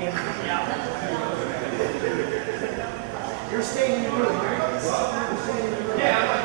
You're staying in the room, right? You're staying in the room. Yeah.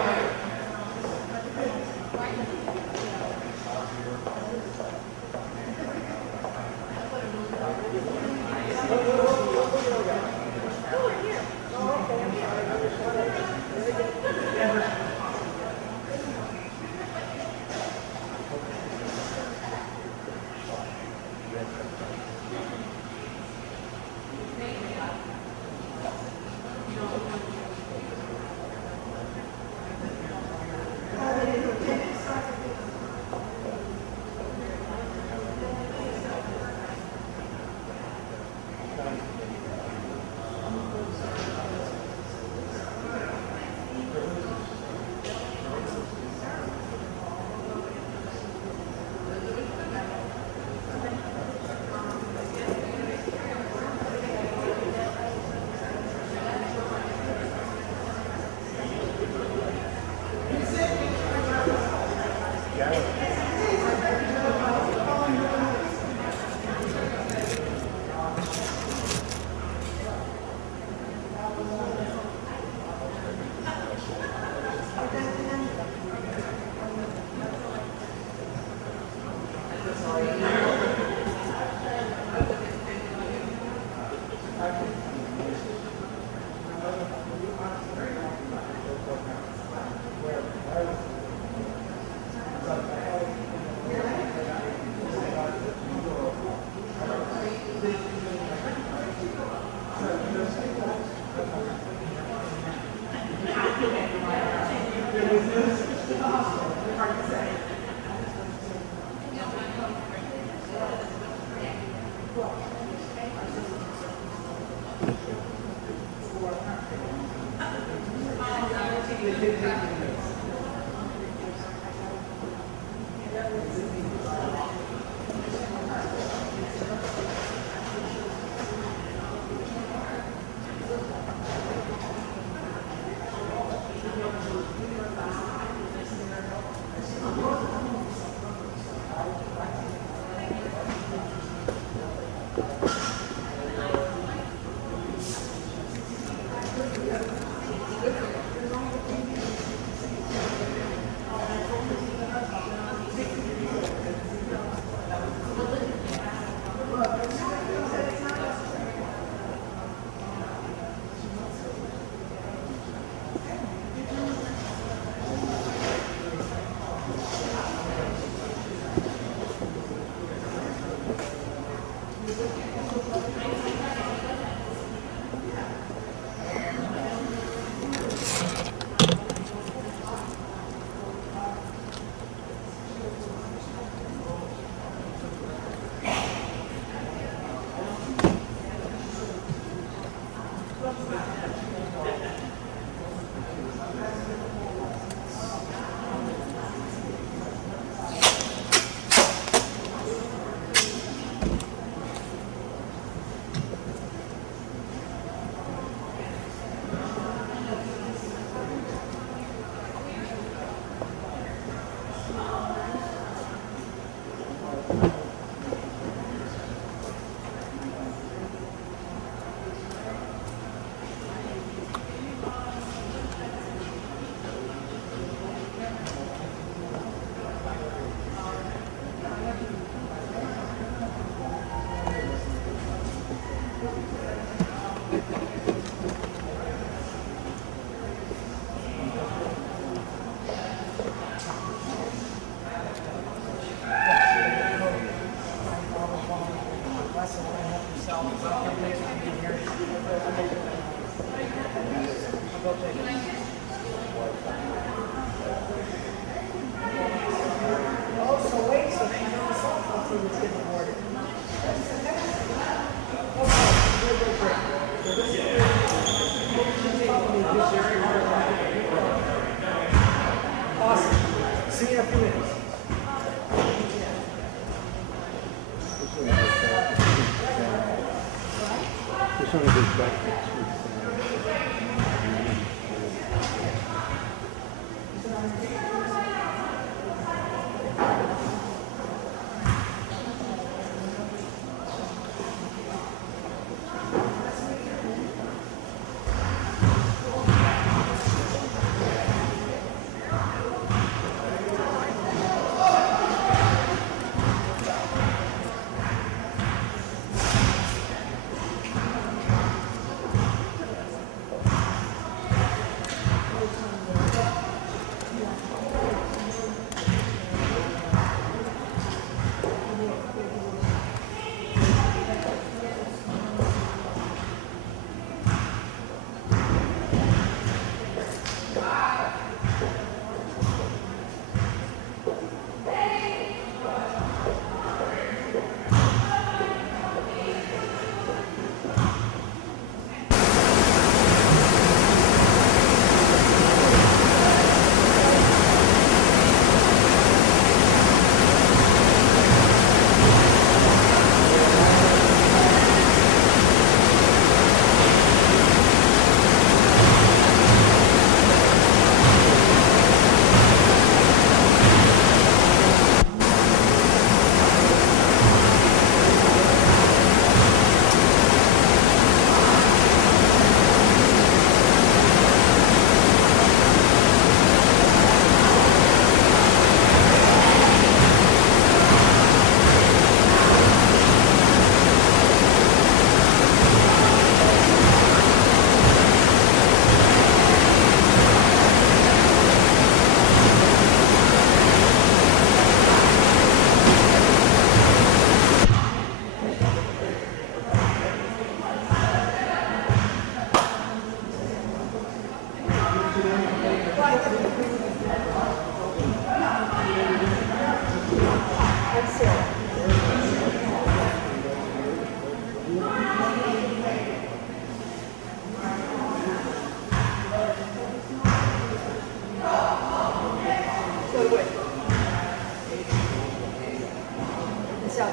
Hey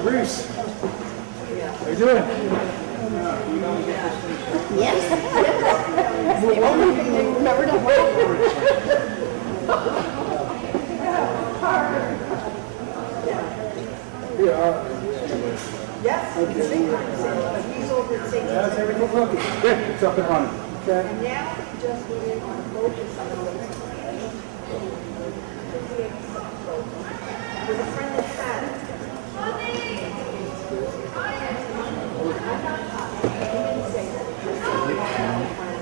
Bruce, how you doing? Yes. That's the only thing they remember to Yes, he's over at St. How's everything looking? Good, it's up and running. Okay. And now he just went in on a focus on those. With a friend that had it. I'm not talking. He didn't say that. He just said he had a friend.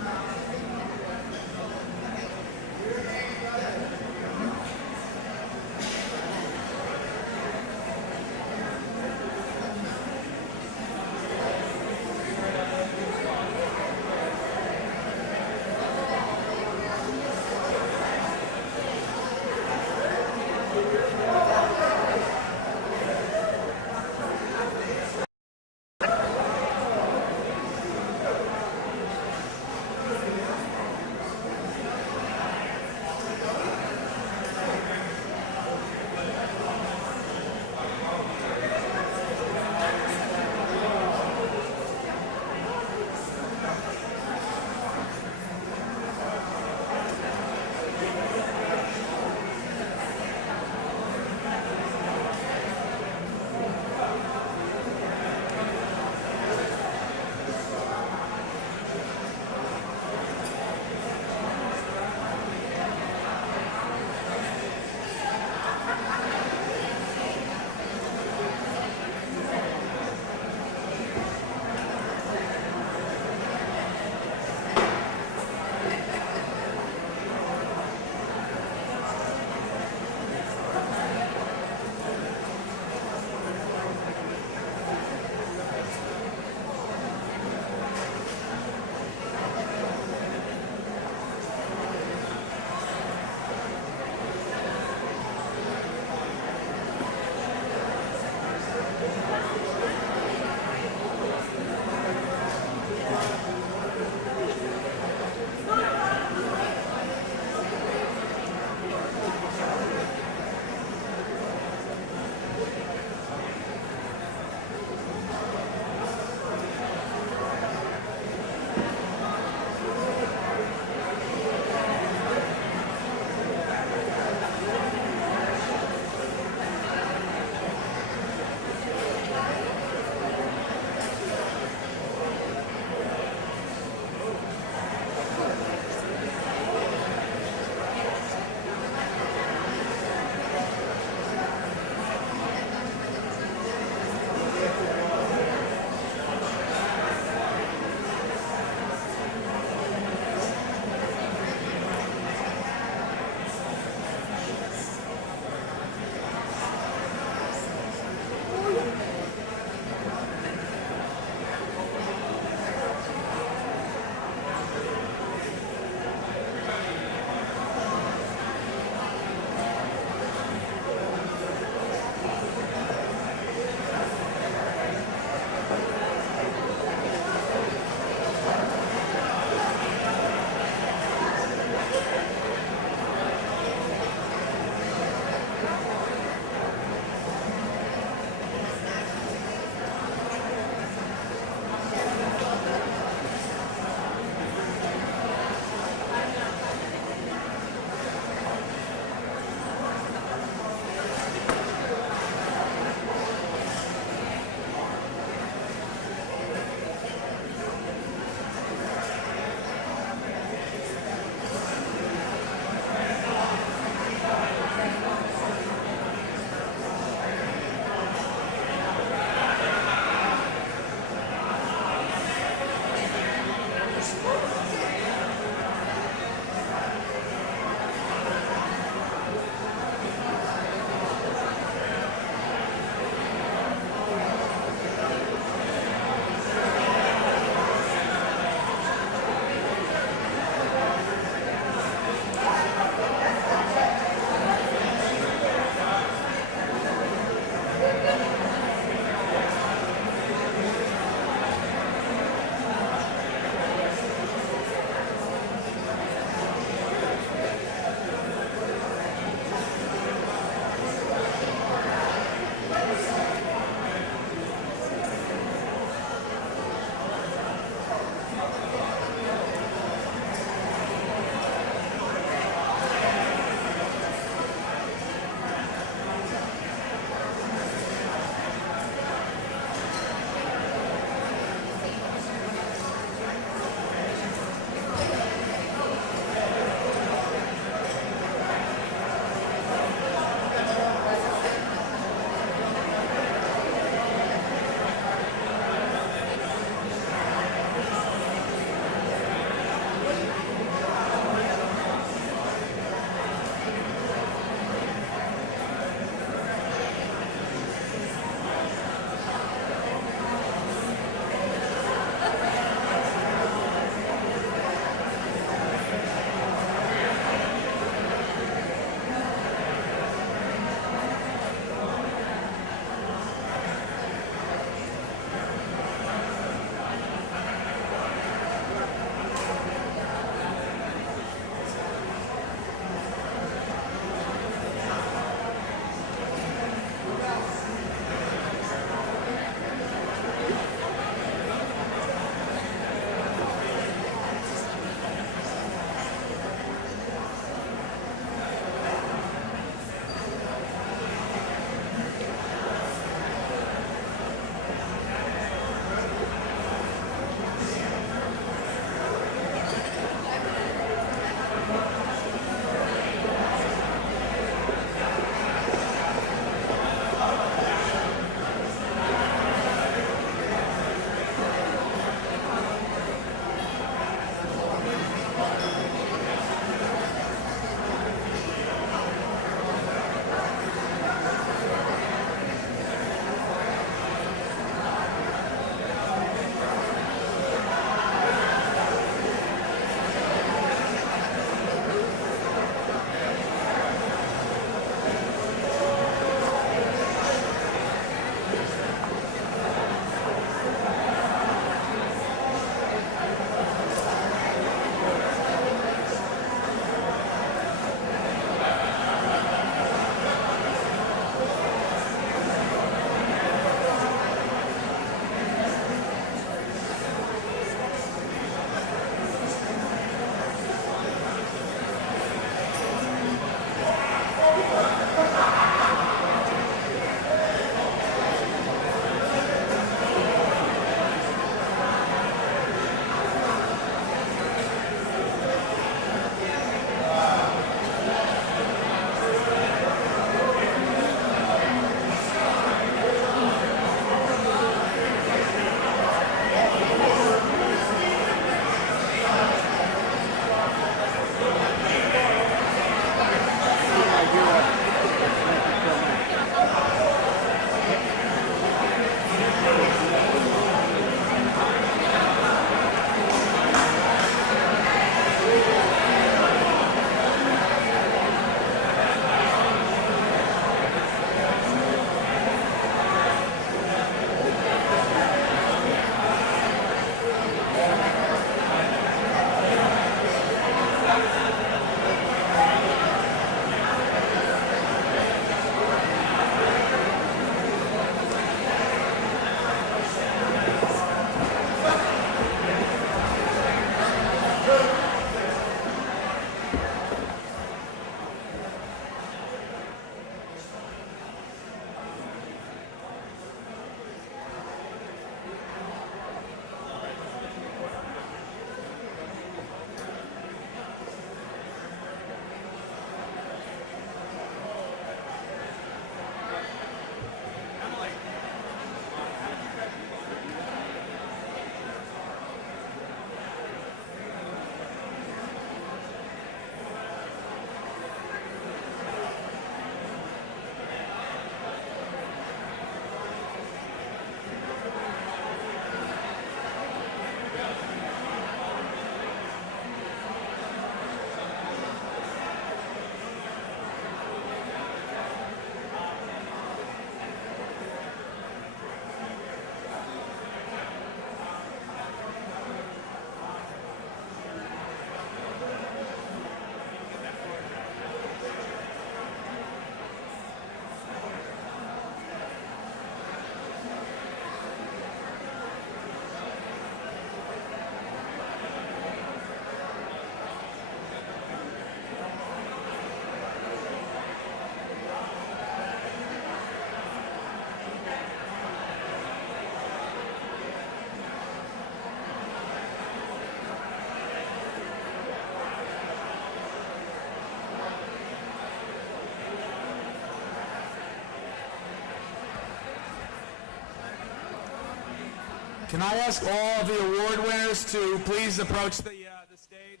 Can I ask all of the award winners to please approach the stage?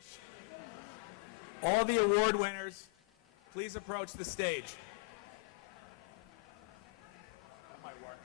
All the award winners, please approach the stage. That might work.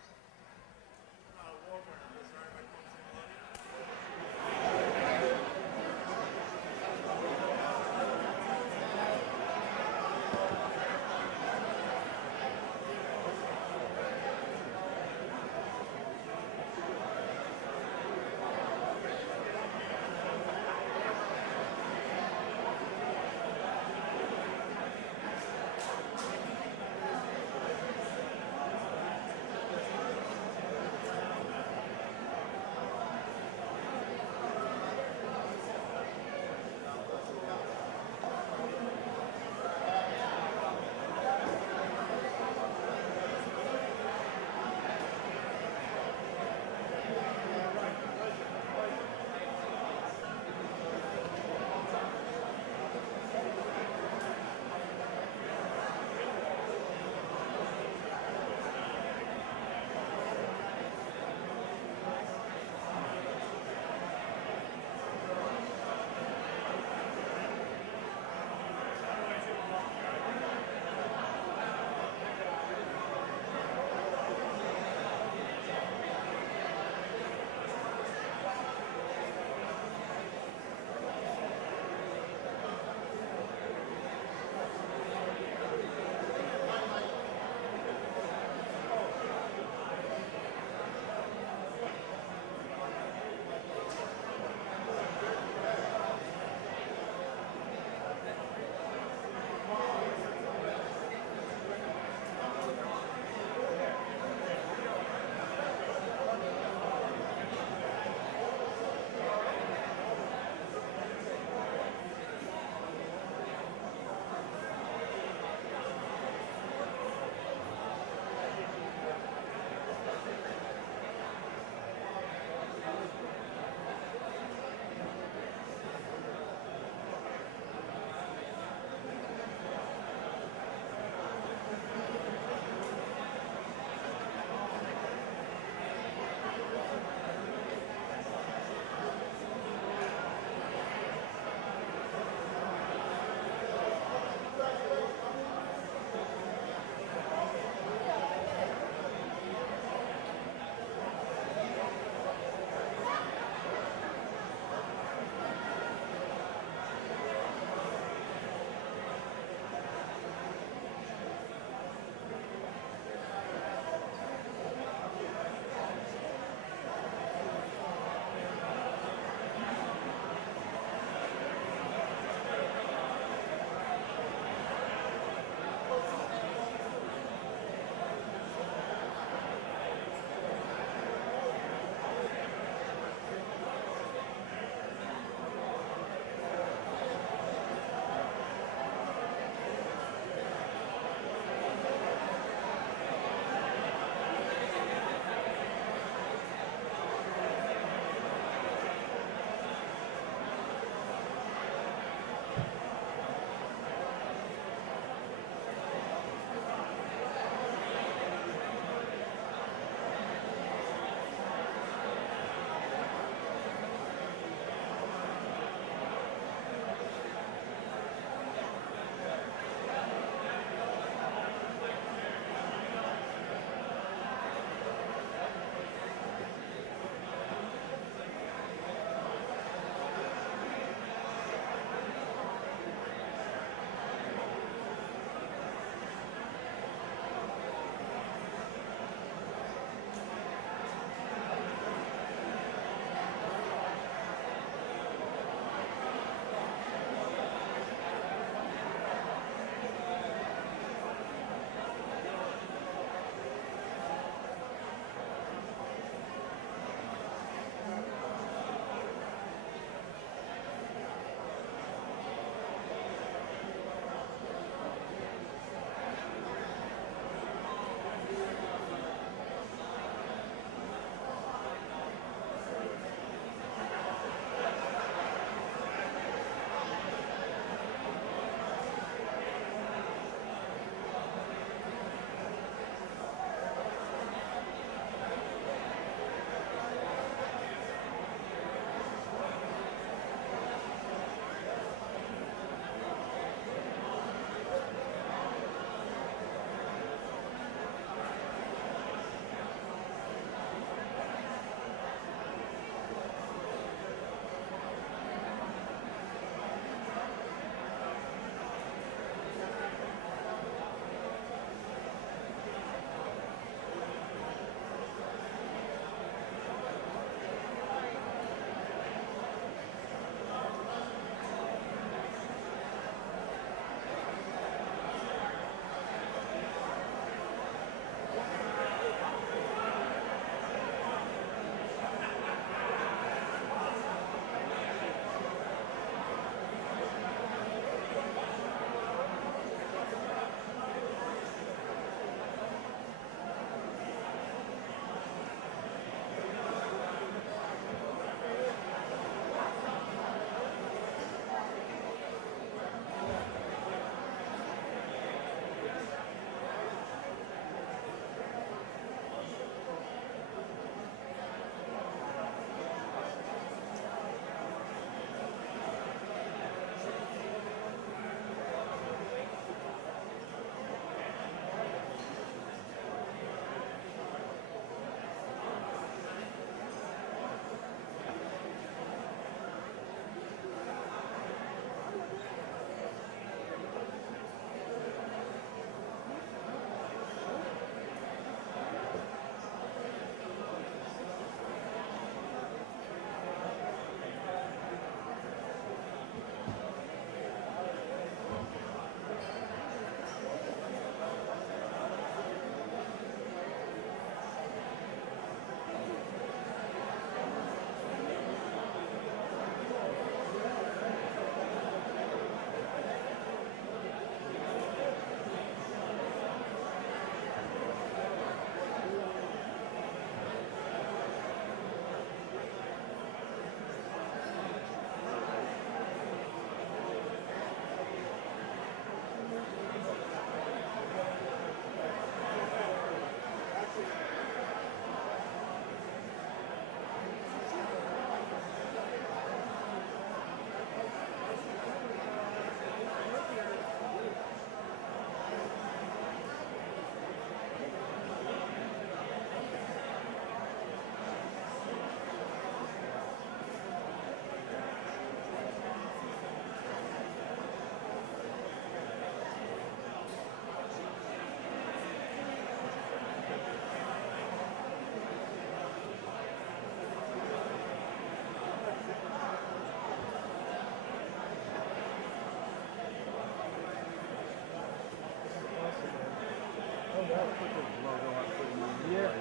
Put the logo up for you. Yeah.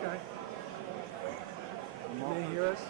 Okay. Can they hear us?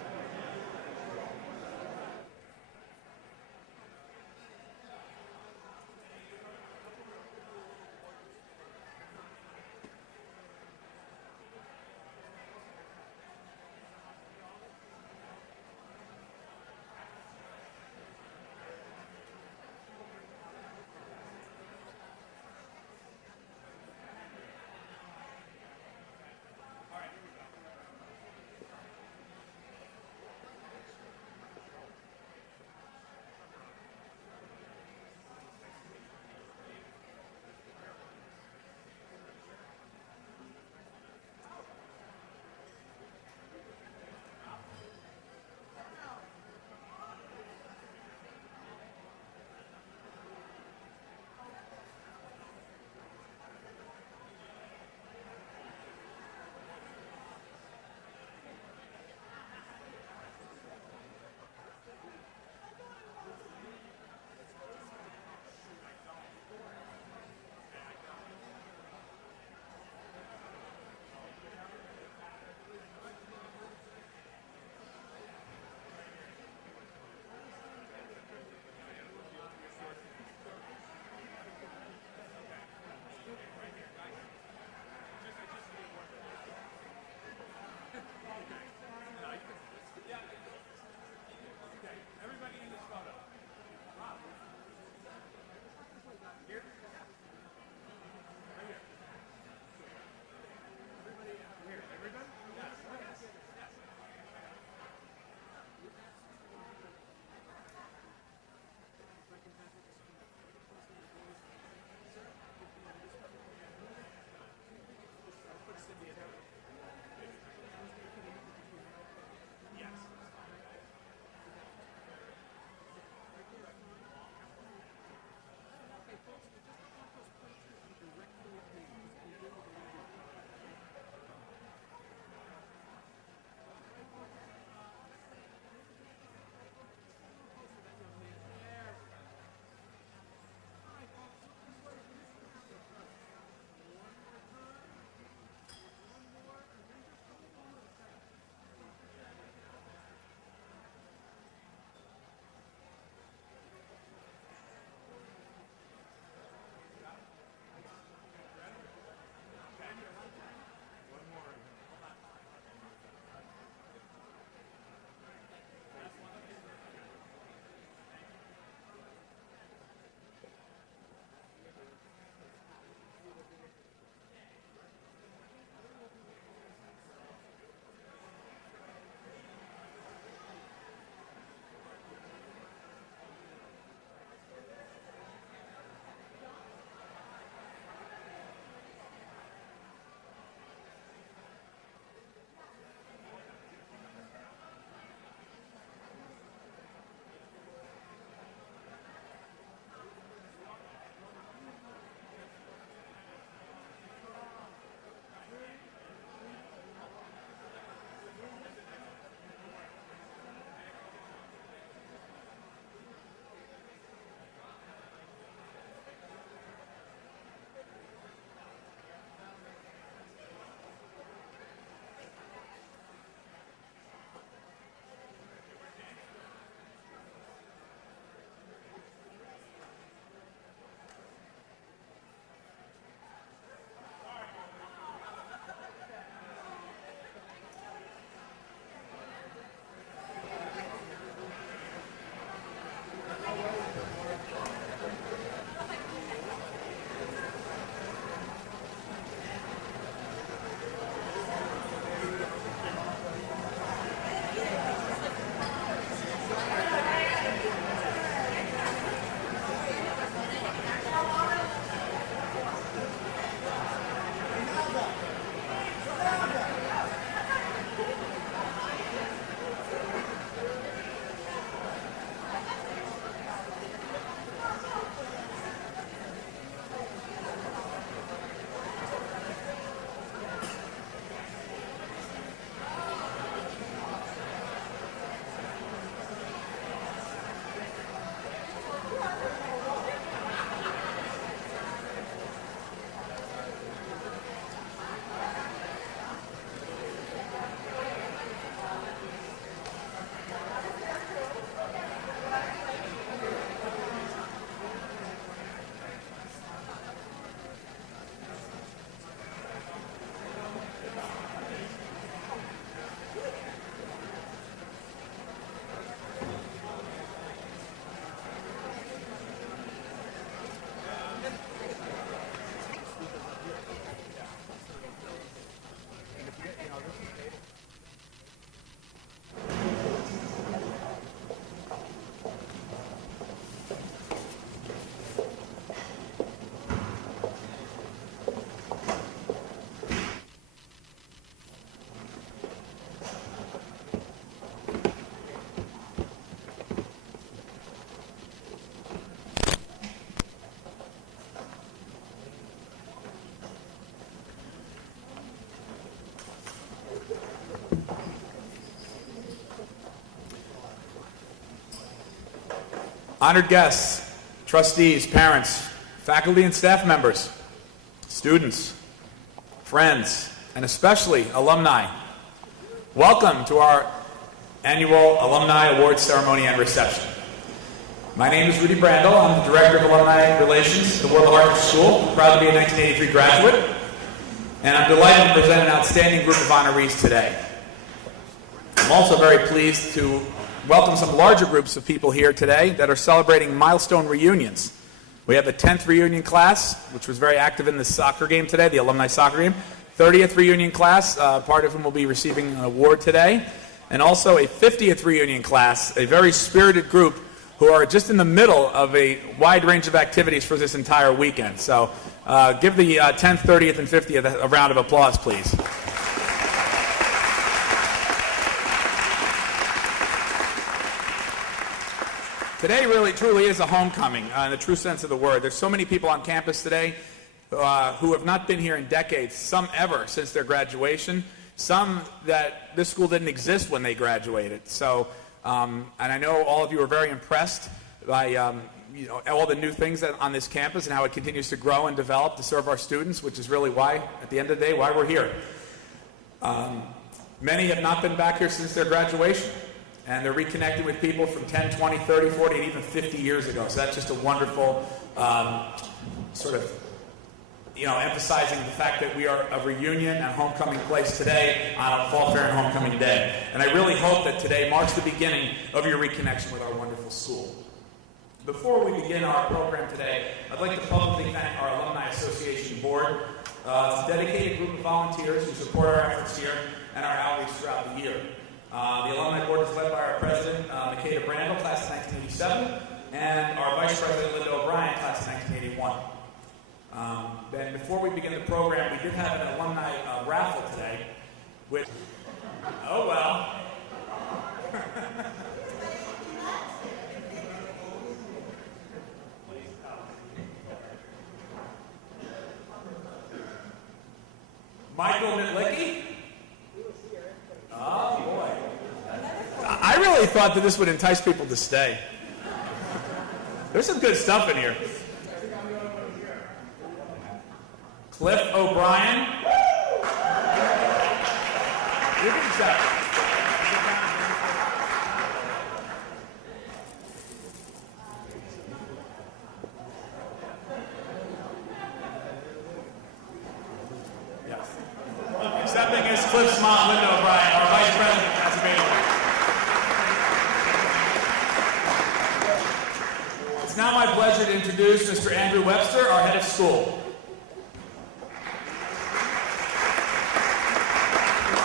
honored guests, trustees, parents, faculty and staff members, students, friends, and especially alumni, welcome to our annual Alumni Awards Ceremony and Reception. My name is Rudy Brandel. I'm the Director of Alumni Relations at the Wardlaw-Hartridge School. I'm proud to be a 1983 graduate, and I'm delighted to present an outstanding group of honorees today. I'm also very pleased to welcome some larger groups of people here today that are celebrating milestone reunions. We have the 10th reunion class, which was very active in the soccer game today, the alumni soccer game. 30th reunion class, part of whom will be receiving an award today. And also a 50th reunion class, a very spirited group who are just in the middle of a wide range of activities for this entire weekend. So give the 10th, 30th, and 50th a round of applause, please. Today really, truly is a homecoming in the true sense of the word. There's so many people on campus today who have not been here in decades, some ever since their graduation, some that this school didn't exist when they graduated. So, and I know all of you are very impressed by all the new things on this campus and how it continues to grow and develop to serve our students, which is really why, at the end of the day, why we're here. Many have not been back here since their graduation. And they're reconnecting with people from 10, 20, 30, 40, and even 50 years ago. So that's just a wonderful sort of, emphasizing the fact that we are a reunion and homecoming place today on a Fall Fair and Homecoming Day. And I really hope that today marks the beginning of your reconnection with our wonderful school. Before we begin our program today, I'd like to publicly thank our Alumni Association Board. It's a dedicated group of volunteers who support our efforts here and our outreach throughout the year. The Alumni Board is led by our President, Makeda Brandel, class of 1987, and our Vice President, Linda O'Brien, class of 1981. Then before we begin the program, we did have an alumni raffle today, which, oh well. Michael Mitlicki? Oh, boy. I really thought that this would entice people to stay. There's some good stuff in here. Cliff O'Brien. Yes. Accepting is Cliff's mom, Linda O'Brien, our Vice President. It's now my pleasure to introduce Mr. Andrew Webster, our head of school.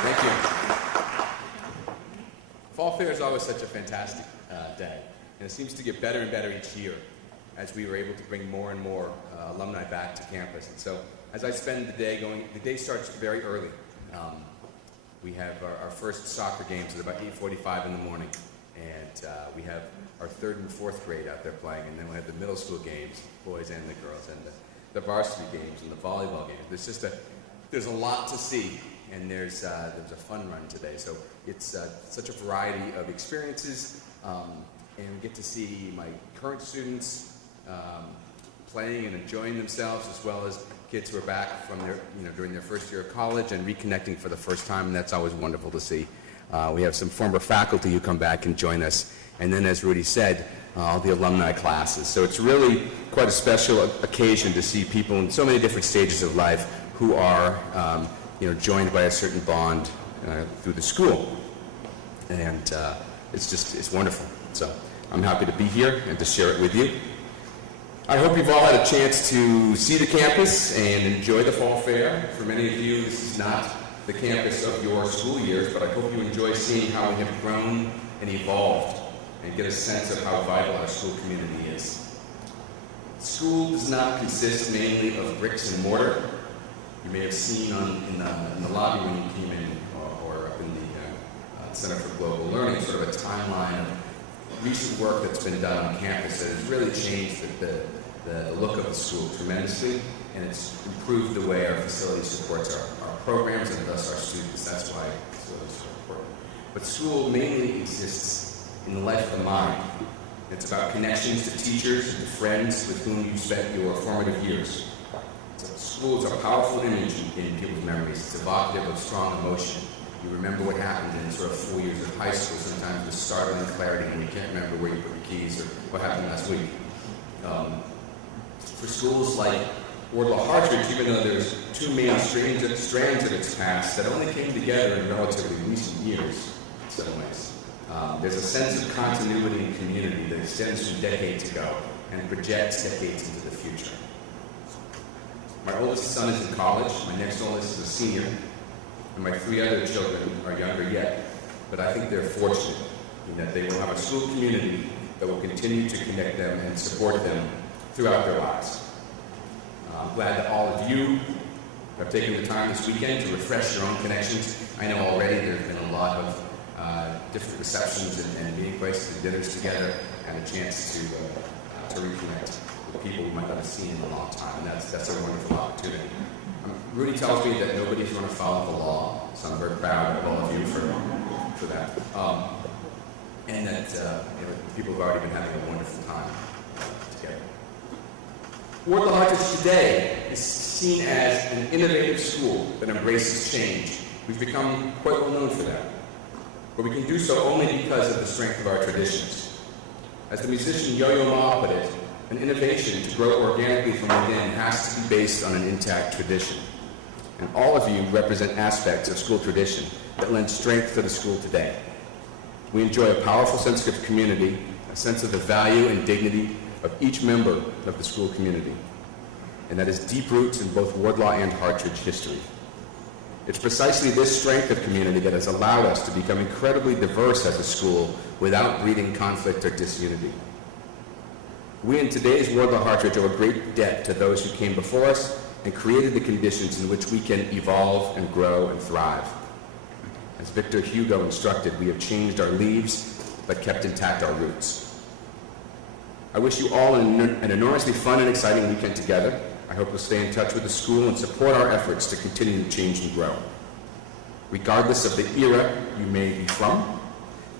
Thank you. Fall Fair is always such a fantastic day, and it seems to get better and better each year as we were able to bring more and more alumni back to campus. And so as I spend the day starts very early. We have our first soccer games at about 8:45 in the morning, and we have our 3rd and 4th grade out there playing, and then we have the middle school games, boys and the girls, and the varsity games and the volleyball games. There's a lot to see, and there's a fun run today. So it's such a variety of experiences, and we get to see my current students playing and enjoying themselves, as well as kids who are back from during their first year of college and reconnecting for the first time, and that's always wonderful to see. We have some former faculty who come back and join us, and then, as Rudy said, all the alumni classes. So it's really quite a special occasion to see people in so many different stages of life who are, joined by a certain bond through the school, and it's wonderful. So I'm happy to be here and to share it with you. I hope you've all had a chance to see the campus and enjoy the Fall Fair. For many of you, this is not the campus of your school years, but I hope you enjoy seeing how we have grown and evolved and get a sense of how vital our school community is. School does not consist mainly of bricks and mortar. You may have seen in the lobby when you came in, or up in the Center for Global Learning, sort of a timeline of recent work that's been done on campus that has really changed the look of the school tremendously, and it's improved the way our facility supports our programs and thus our students. That's why facilities are important. But school mainly exists in the life of the mind, It's about connections to teachers and to friends with whom you've spent your formative years. School is a powerful image in people's memories. It's evocative of strong emotion. You remember what happened in sort of 4 years of high school, sometimes with startling clarity when you can't remember where you put your keys or what happened last week. For schools like Wardlaw-Hartridge, even though there's two main strands of its past that only came together in relatively recent years, in some ways, there's a sense of continuity and community that extends from decades ago and projects decades into the future. My oldest son is in college, my next oldest is a senior, and my 3 other children are younger yet, but I think they're fortunate in that they will have a school community that will continue to connect them and support them throughout their lives. I'm glad that all of you have taken the time this weekend to refresh your own connections. I know already there's been a lot of different receptions and meeting places and dinners together and a chance to reconnect with people we might not have seen in a long time, and that's a wonderful opportunity. Rudy tells me that nobody's going to follow the law, so I'm very proud of all of you for that. And that people have already been having a wonderful time together. Wardlaw-Hartridge today is seen as an innovative school that embraces change. We've become quite well known for that. But we can do so only because of the strength of our traditions. As the musician Yo-Yo Ma put it, an innovation to grow organically from within has to be based on an intact tradition. And all of you represent aspects of school tradition that lend strength to the school today. We enjoy a powerful sense of community, a sense of the value and dignity of each member of the school community. And that has deep roots in both Wardlaw and Hartridge history. It's precisely this strength of community that has allowed us to become incredibly diverse as a school without breeding conflict or disunity. We in today's Wardlaw-Hartridge owe a great debt to those who came before us and created the conditions in which we can evolve and grow and thrive. As Victor Hugo instructed, we have changed our leaves, but kept intact our roots. I wish you all an enormously fun and exciting weekend together. I hope you'll stay in touch with the school and support our efforts to continue to change and grow. Regardless of the era you may be from,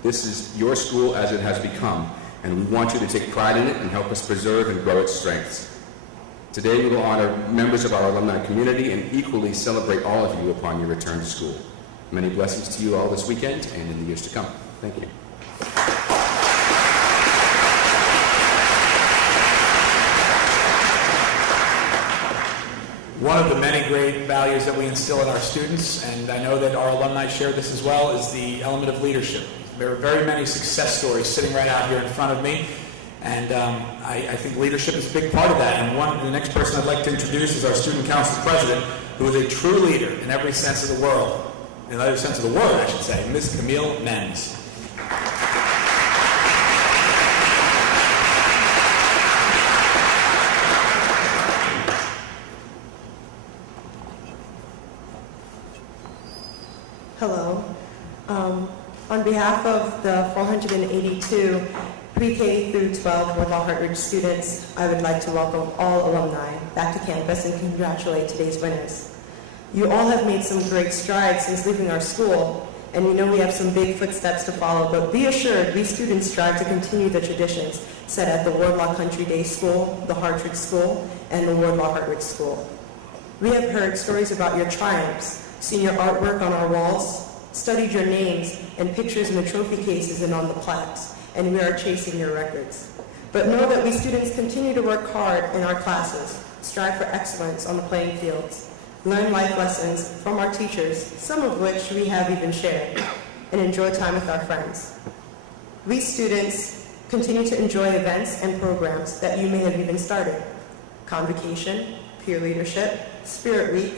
this is your school as it has become, and we want you to take pride in it and help us preserve and grow its strengths. Today we will honor members of our alumni community and equally celebrate all of you upon your return to school. Many blessings to you all this weekend and in the years to come. Thank you. One of the many great values that we instill in our students, and I know that our alumni share this as well, is the element of leadership. There are very many success stories sitting right out here in front of me, and I think leadership is a big part of that. And the next person I'd like to introduce is our student council president, who is a true leader in every sense of the world. In every sense of the word, I should say, Ms. Camille Menz. Hello. On behalf of the 482 pre-K through 12 Wardlaw-Hartridge students, I would like to welcome all alumni back to campus and congratulate today's winners. You all have made some great strides since leaving our school, and we know we have some big footsteps to follow, but be assured we students strive to continue the traditions set at the Wardlaw Country Day School, the Hartridge School, and the Wardlaw-Hartridge School. We have heard stories about your triumphs, seen your artwork on our walls, studied your names and pictures in the trophy cases and on the plaques, and we are chasing your records. But know that we students continue to work hard in our classes, strive for excellence on the playing fields, learn life lessons from our teachers, some of which we have even shared, and enjoy time with our friends. We students continue to enjoy events and programs that you may have even started. Convocation, peer leadership, Spirit Week,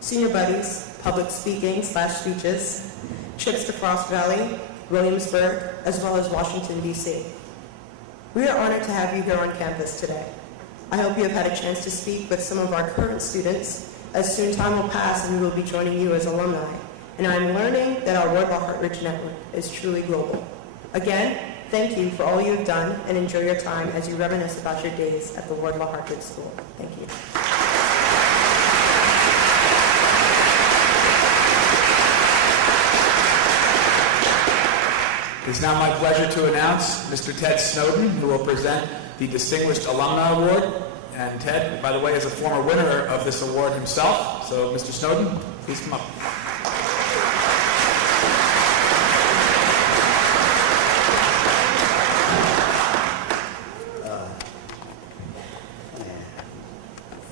Senior Buddies, public speaking/speeches, trips to Frost Valley, Williamsburg, as well as Washington, D.C. We are honored to have you here on campus today. I hope you have had a chance to speak with some of our current students, as soon time will pass and we will be joining you as alumni. And I'm learning that our Wardlaw-Hartridge network is truly global. Again, thank you for all you have done, and enjoy your time as you reminisce about your days at the Wardlaw-Hartridge School. Thank you. It is now my pleasure to announce Mr. Ted Snowden, who will present the Distinguished Alumni Award. And Ted, by the way, is a former winner of this award himself. So, Mr. Snowden, please come up.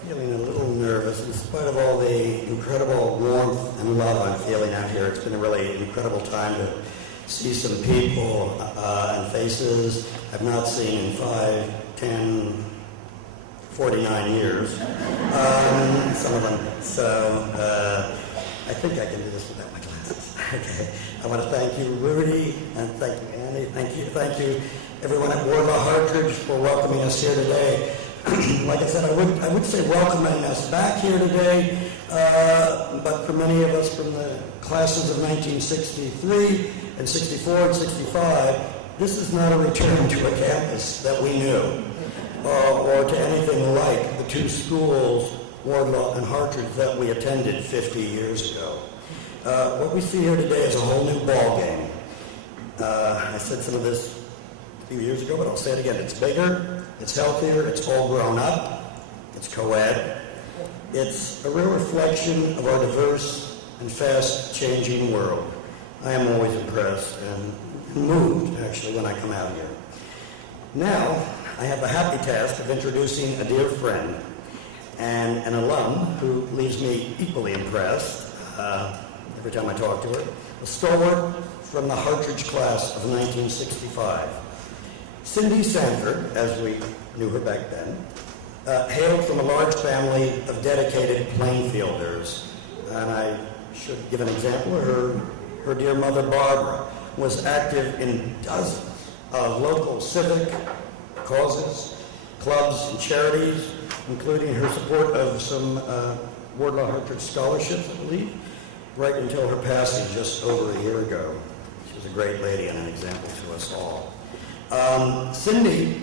Feeling a little nervous in spite of all the incredible warmth and love I'm feeling out here. It's been a really incredible time to see some people and faces I've not seen in 5, 10, 49 years. Some of them. So I think I can do this without my glasses. Okay. I want to thank you, Rudy, and thank you, Andy. Thank you, everyone at Wardlaw-Hartridge for welcoming us here today. Like I said, I would say welcoming us back here today, but for many of us from the classes of 1963 and 64 and 65, this is not a return to a campus that we knew, or to anything like the two schools, Wardlaw and Hartridge, that we attended 50 years ago. What we see here today is a whole new ball game. I said some of this a few years ago, but I'll say it again. It's bigger, it's healthier, it's all grown up, it's co-ed. It's a real reflection of our diverse and fast-changing world. I am always impressed and moved, actually, when I come out here. Now, I have the happy task of introducing a dear friend and an alum who leaves me equally impressed every time I talk to her, a stalwart from the Hartridge class of 1965. Cindy Sanford, as we knew her back then, hailed from a large family of dedicated Plainfielders. And I should give an example. Her dear mother, Barbara, was active in dozens of local civic causes, clubs, and charities, including her support of some Wardlaw-Hartridge scholarships, I believe, right until her passing just over a year ago. She was a great lady and an example to us all. Cindy,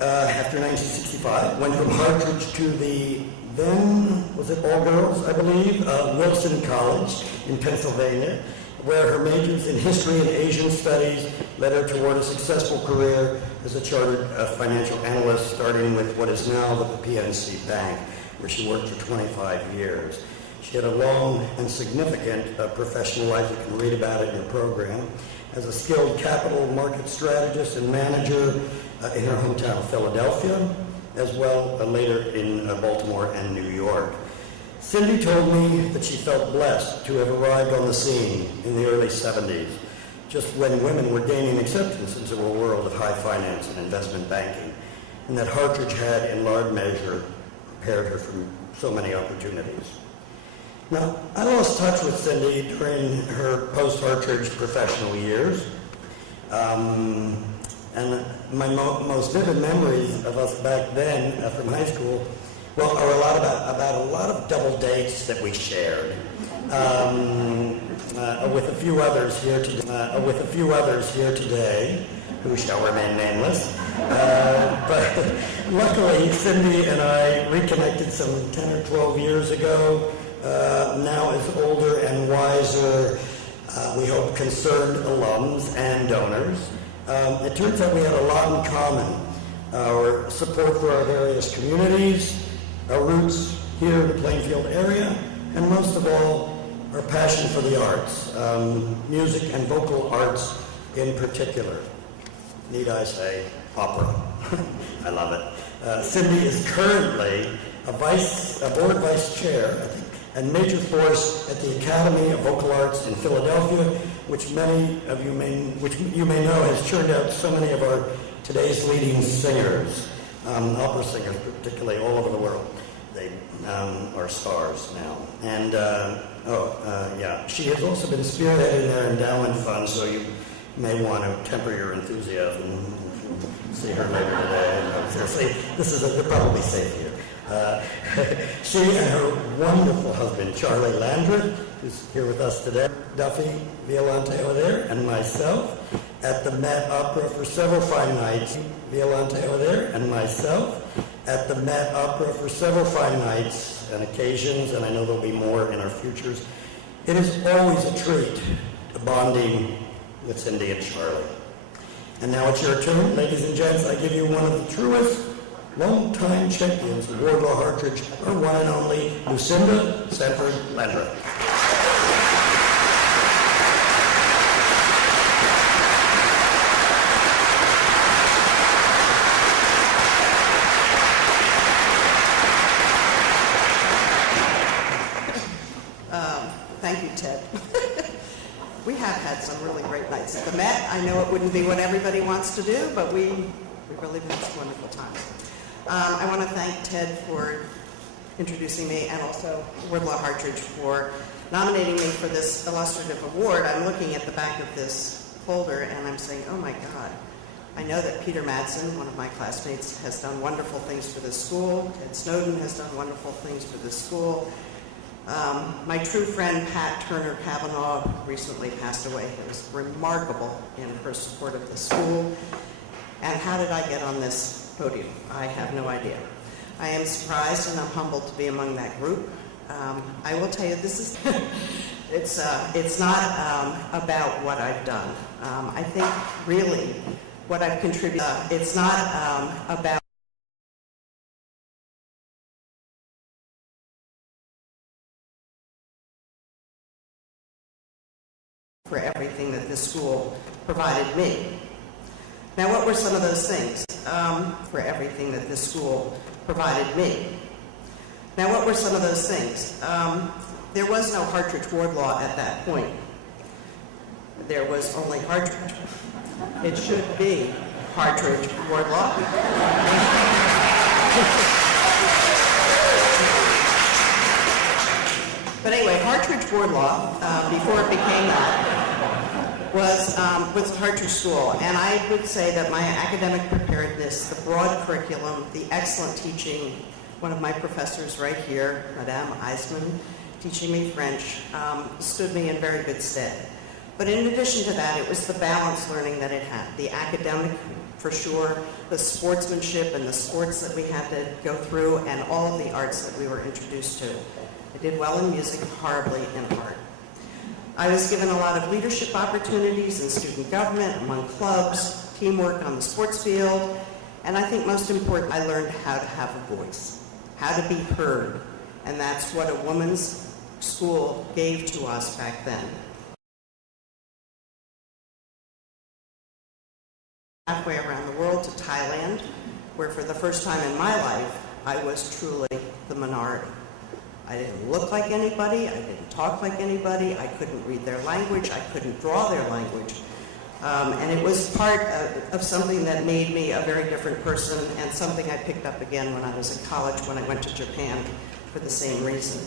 after 1965, went from Hartridge to the then, was it all girls, I believe, Wilson College in Pennsylvania, where her majors in history and Asian studies led her toward a successful career as a chartered financial analyst, starting with what is now the PNC Bank, where she worked for 25 years. She had a long and significant professional life. You can read about it in your program. As a skilled capital market strategist and manager in her hometown of Philadelphia, as well later in Baltimore and New York. Cindy told me that she felt blessed to have arrived on the scene in the early 70s, just when women were gaining acceptance into a world of high finance and investment banking, and that Hartridge had, in large measure, prepared her for so many opportunities. Now, I lost touch with Cindy during her post-Hartridge professional years, and my most vivid memories of us back then from high school, well, are about a lot of double dates that we shared with a few others here today, who shall remain nameless. But luckily, Cindy and I reconnected some 10 or 12 years ago. Now as older and wiser, we hope concerned alums and donors. It turns out we had a lot in common. Our support for our various communities, our roots here in the Plainfield area, and most of all, our passion for the arts, music and vocal arts in particular. Need I say, opera. I love it. Cindy is currently a board vice chair, I think, and major force at the Academy of Vocal Arts in Philadelphia, which many of you may know has churned out so many of our today's leading singers, opera singers, particularly all over the world. They are stars now. And she has also been spearheading their endowment fund, so you may want to temper your enthusiasm. See her later today. Seriously, they're probably safe here. She and her wonderful husband, Charlie Landry, who's here with us today, Duffy Violante over there, and myself at the Met Opera for several fine nights. Violante over there, and myself at the Met Opera for several fine nights and occasions, and I know there'll be more in our futures. It is always a treat bonding with Cindy and Charlie. And now it's your turn, ladies and gents. I give you one of the truest long-time champions of Wardlaw-Hartridge, our one and only Lucinda Sanford Landry. Thank you, Ted. We have had some really great nights at the Met. I know it wouldn't be what everybody wants to do, but we really had some wonderful times. I want to thank Ted for introducing me, and also Wardlaw-Hartridge for nominating me for this illustrative award. I'm looking at the back of this folder, and I'm saying, oh my God. I know that Peter Madsen, one of my classmates, has done wonderful things for this school. Ted Snowden has done wonderful things for this school. My true friend, Pat Turner Kavanaugh, recently passed away. It was remarkable in her support of the school. And how did I get on this podium? I have no idea. I am surprised and I'm humbled to be among that group. I will tell you, this is, it's not about what I've done. I think really what I've contributed, it's not about for everything that this school provided me. Now, what were some of those things? For everything that this school provided me. Now, what were some of those things? There was no Hartridge Wardlaw at that point. There was only Hartridge. It should be Hartridge Wardlaw. But anyway, Hartridge Wardlaw, before it became that, was Hartridge School. And I would say that my academic preparedness, the broad curriculum, the excellent teaching, one of my professors right here, Madame Eisman, teaching me French, stood me in very good stead. But in addition to that, it was the balanced learning that it had, the academic, for sure, the sportsmanship and the sports that we had to go through, and all of the arts that we were introduced to. I did well in music, horribly in art. I was given a lot of leadership opportunities in student government, among clubs, teamwork on the sports field, and I think most important, I learned how to have a voice, how to be heard, and that's what a women's school gave to us back then. Halfway around the world to Thailand, where for the first time in my life, I was truly the minority. I didn't look like anybody, I didn't talk like anybody, I couldn't read their language, I couldn't draw their language. And it was part of something that made me a very different person, and something I picked up again when I was in college, when I went to Japan for the same reason.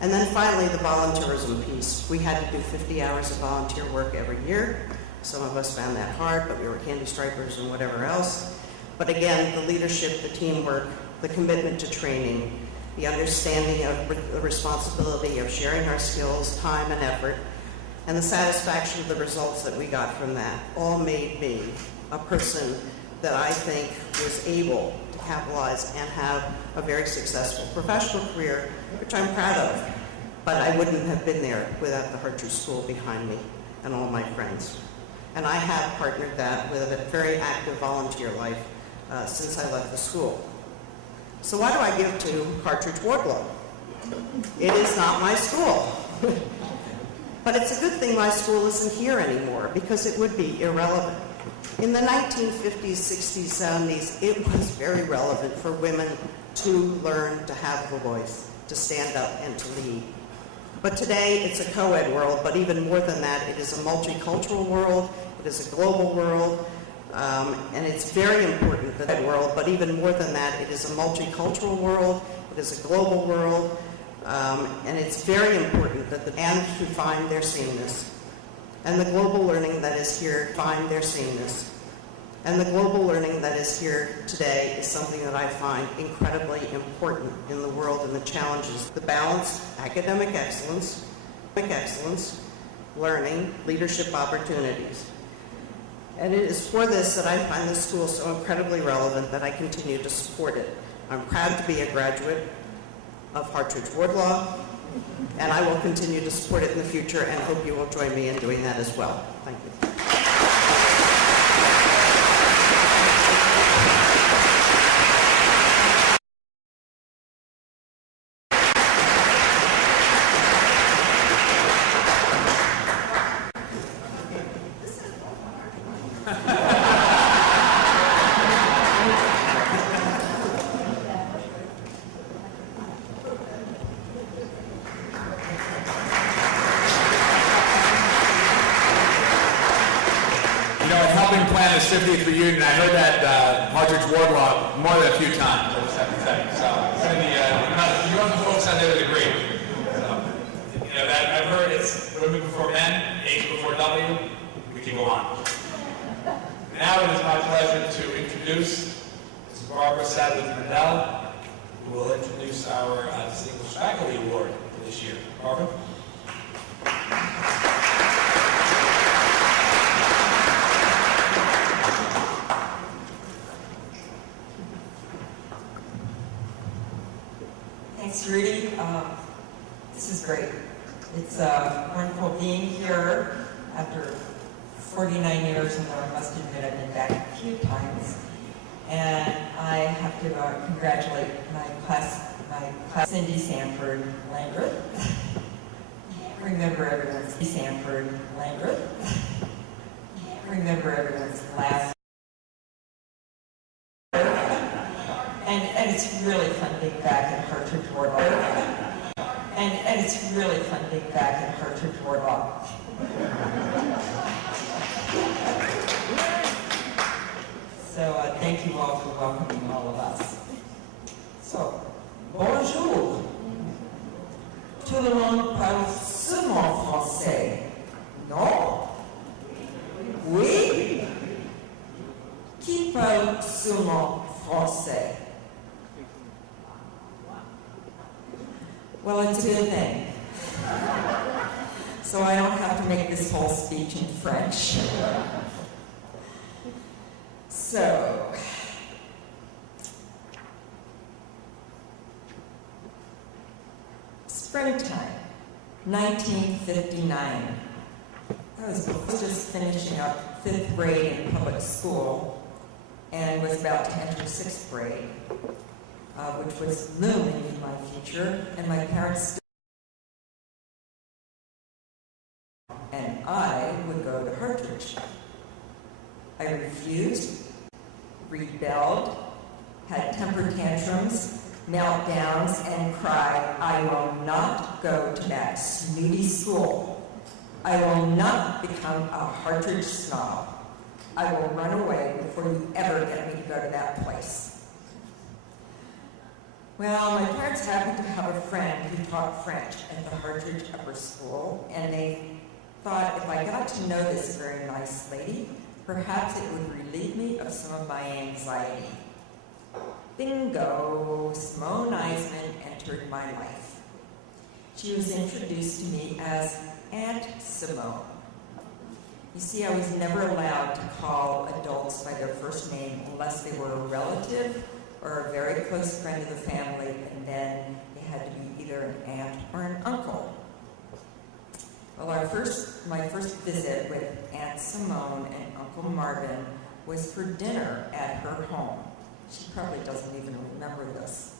And then finally, the volunteerism piece. We had to do 50 hours of volunteer work every year. Some of us found that hard, but we were candy stripers and whatever else. But again, the leadership, the teamwork, the commitment to training, the understanding of the responsibility of sharing our skills, time, and effort, and the satisfaction of the results that we got from that all made me a person that I think was able to capitalize and have a very successful professional career, which I'm proud of. But I wouldn't have been there without the Hartridge School behind me and all my friends. And I have partnered that with a very active volunteer life since I left the school. So why do I give to Hartridge Wardlaw? It is not my school. But it's a good thing my school isn't here anymore, because it would be irrelevant. In the 1950s, 60s, 70s, it was very relevant for women to learn to have a voice, to stand up and to lead. But today, it's a co-ed world, but even more than that, it is a multicultural world, it is a global world, and it's very important that world, but even more than that, it is a multicultural world, it is a global world, and it's very important that and to find their sameness. And the global learning that is here, find their sameness. And the global learning that is here today is something that I find incredibly important in the world and the challenges. The balanced academic excellence, learning, leadership opportunities. And it is for this that I find this school so incredibly relevant that I continue to support it. I'm proud to be a graduate. of Hartridge Wardlaw, and I will continue to support it in the future and hope you will join me in doing that as well. Thank you. You know, in helping plan the 50th reunion, I heard that Hartridge Wardlaw more than a few times. I just have to say. So, you and the folks out there would agree. So, you know, that I've heard it's women before men, H before W. We can go on. Now it is my pleasure to introduce Ms. Barbara Sadler-Mandel, who will introduce our Distinguished Faculty Award for this year. Barbara? Thanks, Rudy. This is great. It's wonderful being here after 49 years, and I must admit I've been back a few times. And I have to congratulate my class, Cindy Sanford Landreth. Remember everyone's Sanford Landreth. Remember everyone's last. And it's really fun being back in Hartridge Wardlaw. And it's really fun being back in Hartridge Wardlaw. So thank you all for welcoming all of us. So, bonjour. Tout le monde parle seulement français. Non? Oui? Qui parle seulement français? Well, it's a good thing. So I don't have to make this whole speech in French. So, springtime, 1959. I was just finishing up 5th grade in public school and was about to enter 6th grade, which was looming in my future, and my parents and I would go to Hartridge. I refused, rebelled, had temper tantrums, meltdowns, and cried, I will not go to that snooty school. I will not become a Hartridge snob. I will run away before you ever get me to go to that place. Well, my parents happened to have a friend who taught French at the Hartridge Upper School, and they thought if I got to know this very nice lady, perhaps it would relieve me of some of my anxiety. Bingo! Simone Eisman entered my life. She was introduced to me as Aunt Simone. You see, I was never allowed to call adults by their first name unless they were a relative or a very close friend of the family, and then they had to be either an aunt or an uncle. Well, my first visit with Aunt Simone and Uncle Marvin was for dinner at her home. She probably doesn't even remember this.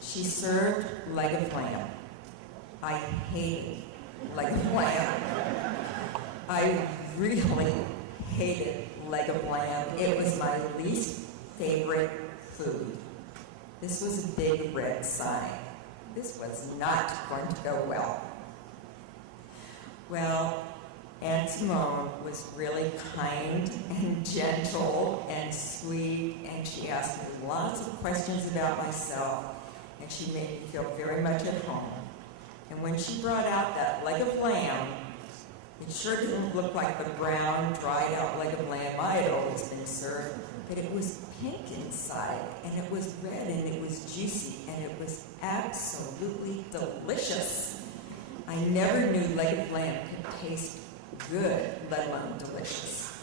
She served leg of lamb. I hated leg of lamb. I really hated leg of lamb. It was my least favorite food. This was a big red sign. This was not going to go well. Well, Aunt Simone was really kind and gentle and sweet, and she asked me lots of questions about myself, and she made me feel very much at home. And when she brought out that leg of lamb, it sure didn't look like the brown, dried out leg of lamb I had always been served, but it was pink inside, and it was red, and it was juicy, and it was absolutely delicious. I never knew leg of lamb could taste good, let alone delicious.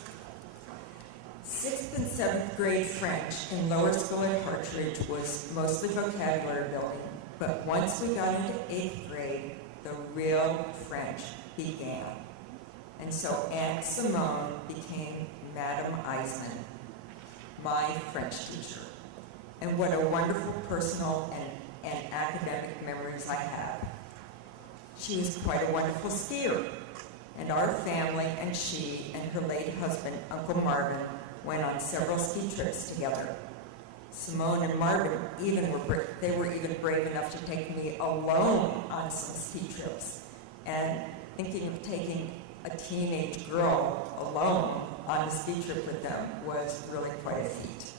6th and 7th grade French in lower school at Hartridge was mostly vocabulary building, But once we got into 8th grade, the real French began. And so Aunt Simone became Madame Eisman, my French teacher. And what a wonderful personal and academic memories I have. She was quite a wonderful skier, and our family and she and her late husband, Uncle Marvin, went on several ski trips together. Simone and Marvin were even brave enough to take me alone on some ski trips. And thinking of taking a teenage girl alone on a ski trip with them was really quite a feat.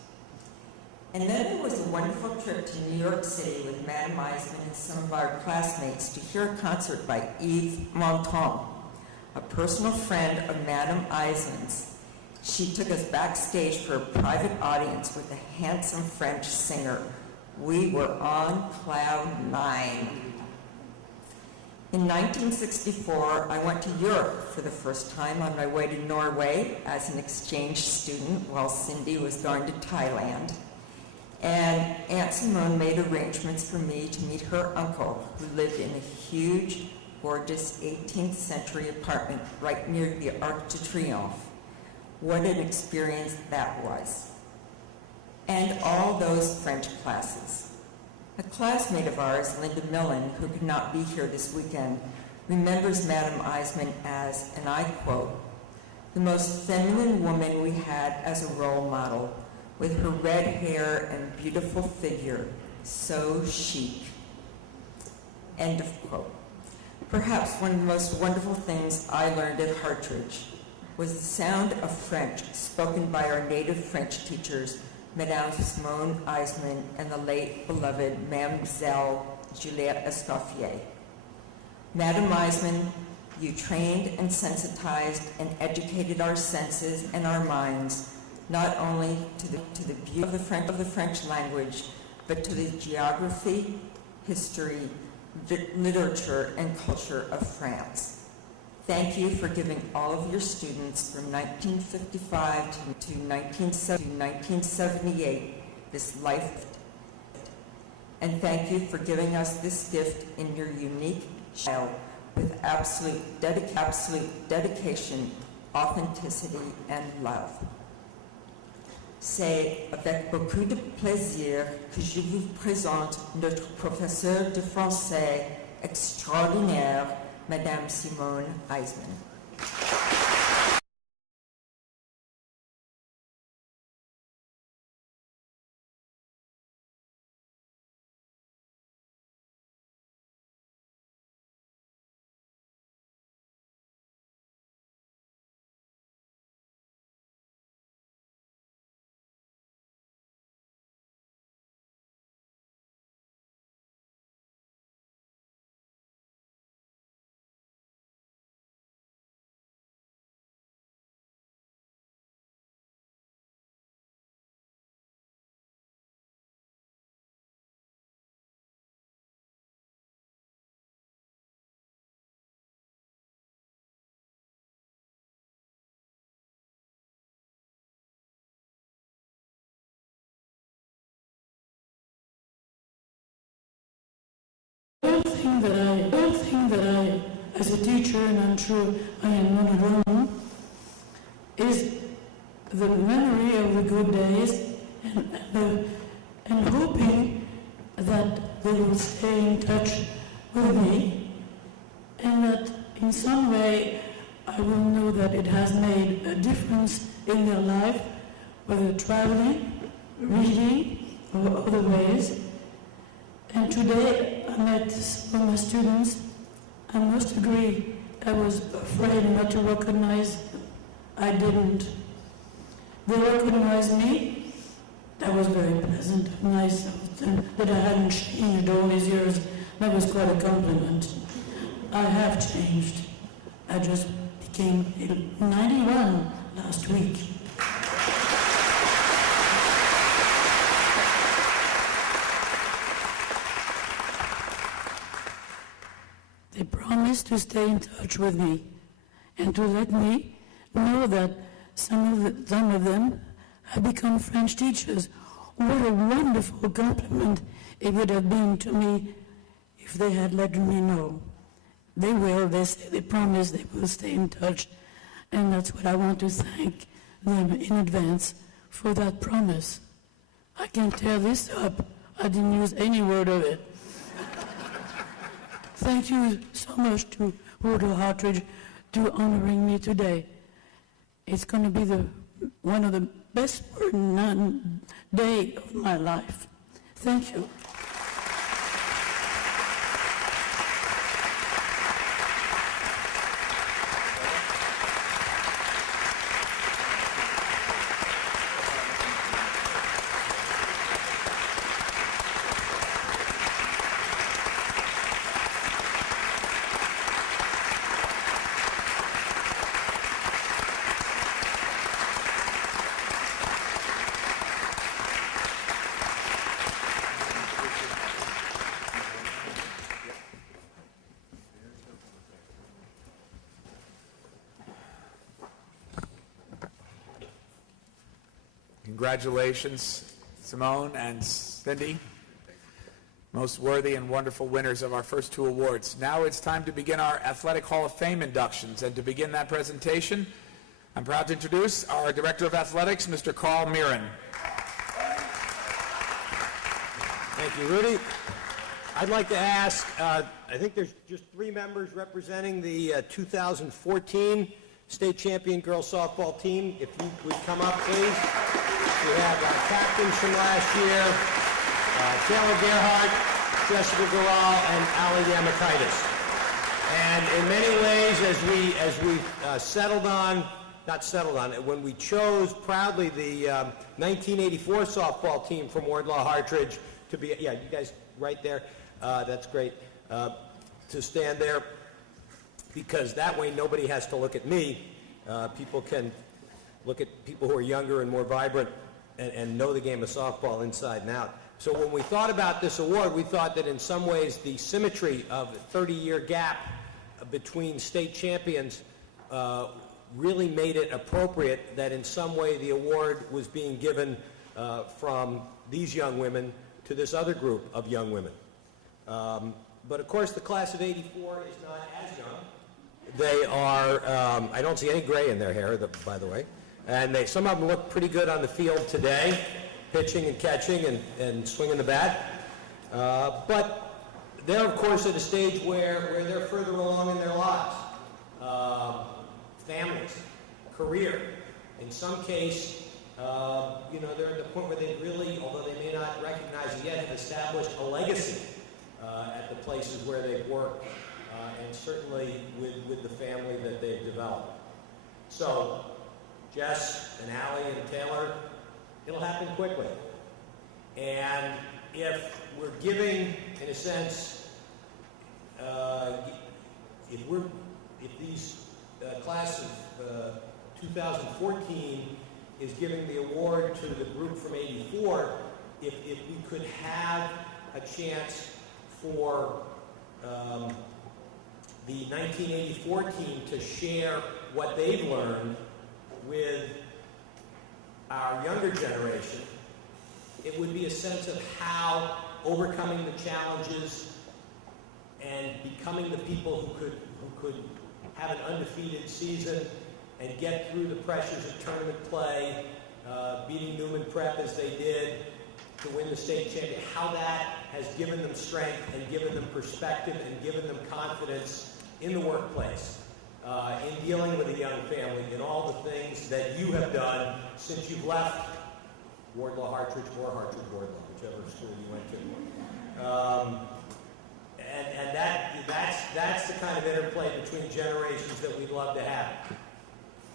And then there was a wonderful trip to New York City with Madame Eisman and some of our classmates to hear a concert by Yves Montand, a personal friend of Madame Eisman's. She took us backstage for a private audience with a handsome French singer. We were on cloud 9. In 1964, I went to Europe for the first time on my way to Norway as an exchange student while Cindy was going to Thailand. And Aunt Simone made arrangements for me to meet her uncle, who lived in a huge, gorgeous 18th century apartment right near the Arc de Triomphe. What an experience that was. And all those French classes. A classmate of ours, Linda Millen, who could not be here this weekend, remembers Madame Eisman as, and I quote, the most feminine woman we had as a role model, with her red hair and beautiful figure, so chic. End of quote. Perhaps one of the most wonderful things I learned at Hartridge was the sound of French spoken by our native French teachers, Madame Simone Eisman and the late beloved Mademoiselle Juliette Escoffier. Madame Eisman, you trained and sensitized and educated our senses and our minds, not only to the beauty of the French language, but to the geography, history, literature, and culture of France. Thank you for giving all of your students from 1955 to 1978 this life. And thank you for giving us this gift in your unique style with absolute dedication, authenticity, and love. C'est avec beaucoup de plaisir que je vous présente notre professeure de français extraordinaire, Madame Simone Eisman. One thing that I, as a teacher, and I'm sure I am not alone, is the memory of the good days and hoping that they will stay in touch with me and that in some way I will know that it has made a difference in their life, whether traveling, reading, or other ways. And today I met some of my students. I must agree, I was afraid not to recognize them. I didn't. They recognized me. That was very pleasant, nice of them, that I hadn't changed all these years. That was quite a compliment. I have changed. I just became 91 last week. They promised to stay in touch with me and to let me know that some of them have become French teachers. What a wonderful compliment it would have been to me if they had let me know. They will, they promise they will stay in touch, and that's what I want to thank them in advance for that promise. I can tear this up. I didn't use any word of it. Thank you so much to Wardlaw-Hartridge to honoring me today. It's going to be one of the best day of my life. Thank you. Congratulations, Simone and Cindy, most worthy and wonderful winners of our first two awards. Now it's time to begin our Athletic Hall of Fame inductions, and to begin that presentation, I'm proud to introduce our Director of Athletics, Mr. Carl Mirren. Thank you, Rudy. I'd like to ask, I think there's just 3 members representing the 2014 state champion girls softball team. If you would come up, please. We have our captains from last year, Taylor Gerhardt, Jessica Gural, and Ali Yamakaitis. And in many ways, when we chose proudly the 1984 softball team from Wardlaw-Hartridge to be, yeah, you guys right there, that's great, to stand there, because that way nobody has to look at me. People can look at people who are younger and more vibrant and know the game of softball inside and out. So when we thought about this award, we thought that in some ways the symmetry of a 30-year gap between state champions really made it appropriate that in some way the award was being given from these young women to this other group of young women. But of course the class of '84 is not as young. They are, I don't see any gray in their hair, by the way. And some of them look pretty good on the field today, pitching and catching and swinging the bat. But they're, of course, at a stage where they're further along in their lives. Families, career. In some case, they're at the point where they really, although they may not recognize it yet, have established a legacy at the places where they've worked, and certainly with the family that they've developed. So, Jess and Allie and Taylor, it'll happen quickly. And if we're giving, in a sense, if these class of 2014 is giving the award to the group from '84, if we could have a chance for the 1984 team to share what they've learned with our younger generation, it would be a sense of how overcoming the challenges and becoming the people who could have an undefeated season and get through the pressures of tournament play, beating Newman Prep as they did to win the state championship, how that has given them strength and given them perspective and given them confidence in the workplace, in dealing with a young family, in all the things that you have done since you've left Wardlaw-Hartridge or Hartridge-Wardlaw, whichever school you went to. And that's the kind of interplay between generations that we'd love to have.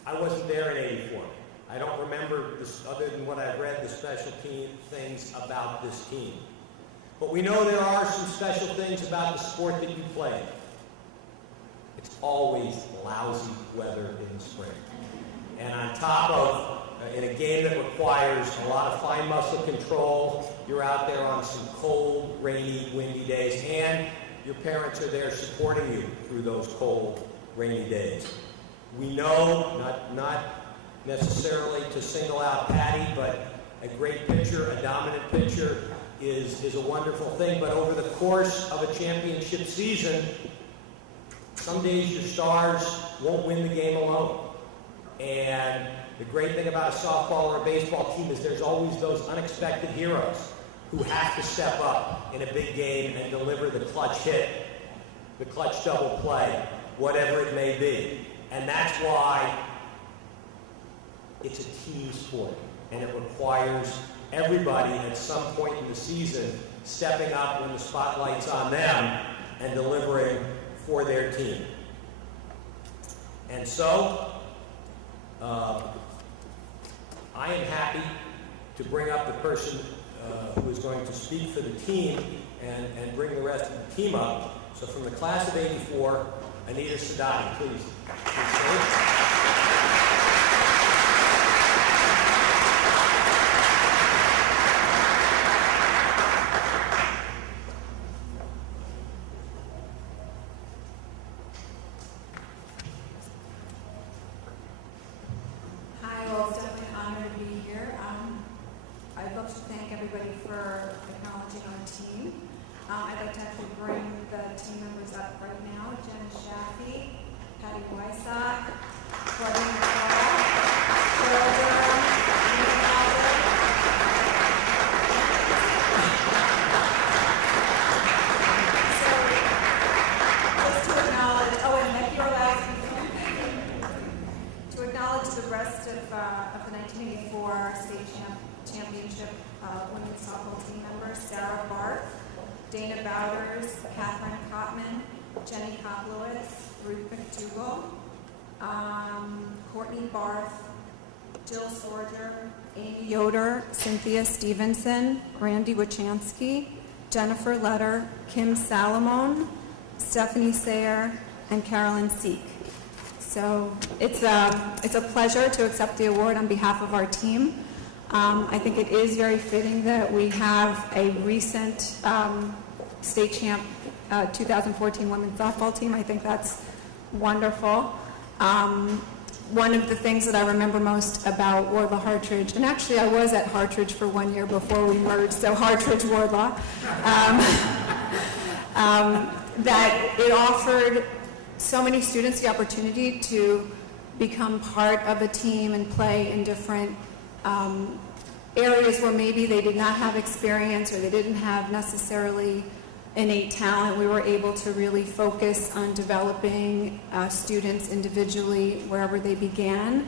I wasn't there in '84. I don't remember this, other than what I've read, the special things about this team. But we know there are some special things about the sport that you play. It's always lousy weather in the spring. And on top of, in a game that requires a lot of fine muscle control, you're out there on some cold, rainy, windy days, and your parents are there supporting you through those cold, rainy days. We know, not necessarily to single out Patty, but a great pitcher, a dominant pitcher, is a wonderful thing, but over the course of a championship season, some days your stars won't win the game alone. And the great thing about a softball or a baseball team is there's always those unexpected heroes who have to step up in a big game and deliver the clutch hit, the clutch double play, whatever it may be. And that's why it's a team sport, and it requires everybody at some point in the season stepping up when the spotlight's on them and delivering for their team. And so, I am happy to bring up the person who is going to speak for the team and bring the rest of the team up. So from the class of '84, Anita Sadati, please. Hi, well, it's definitely an honor to be here. I'd love to thank everybody for acknowledging our team. I'd like to actually bring the team members up right now. Jenna Shaffey, Patty Wysock, Claudia McCall, Cheryl Durham, Nina Albert. So, just to acknowledge, and Becky Orlowski. To acknowledge the rest of the 1984 state championship women's softball team members: Sarah Barth, Dana Bowders, Catherine Cotman, Jenny Koplowitz, Ruth McDougall, Courtney Barth, Jill Sorger, Amy Yoder, Cynthia Stevenson, Randy Wachansky, Jennifer Letter, Kim Salamone, Stephanie Sayer, and Carolyn Seek. So it's a pleasure to accept the award on behalf of our team. I think it is very fitting that we have a recent state champ 2014 women's softball team. I think that's wonderful. One of the things that I remember most about Wardlaw-Hartridge, and actually I was at Hartridge for 1 year before we merged, so Hartridge-Wardlaw, that it offered so many students the opportunity to become part of a team and play in different areas where maybe they did not have experience or they didn't have necessarily innate talent. We were able to really focus on developing students individually wherever they began.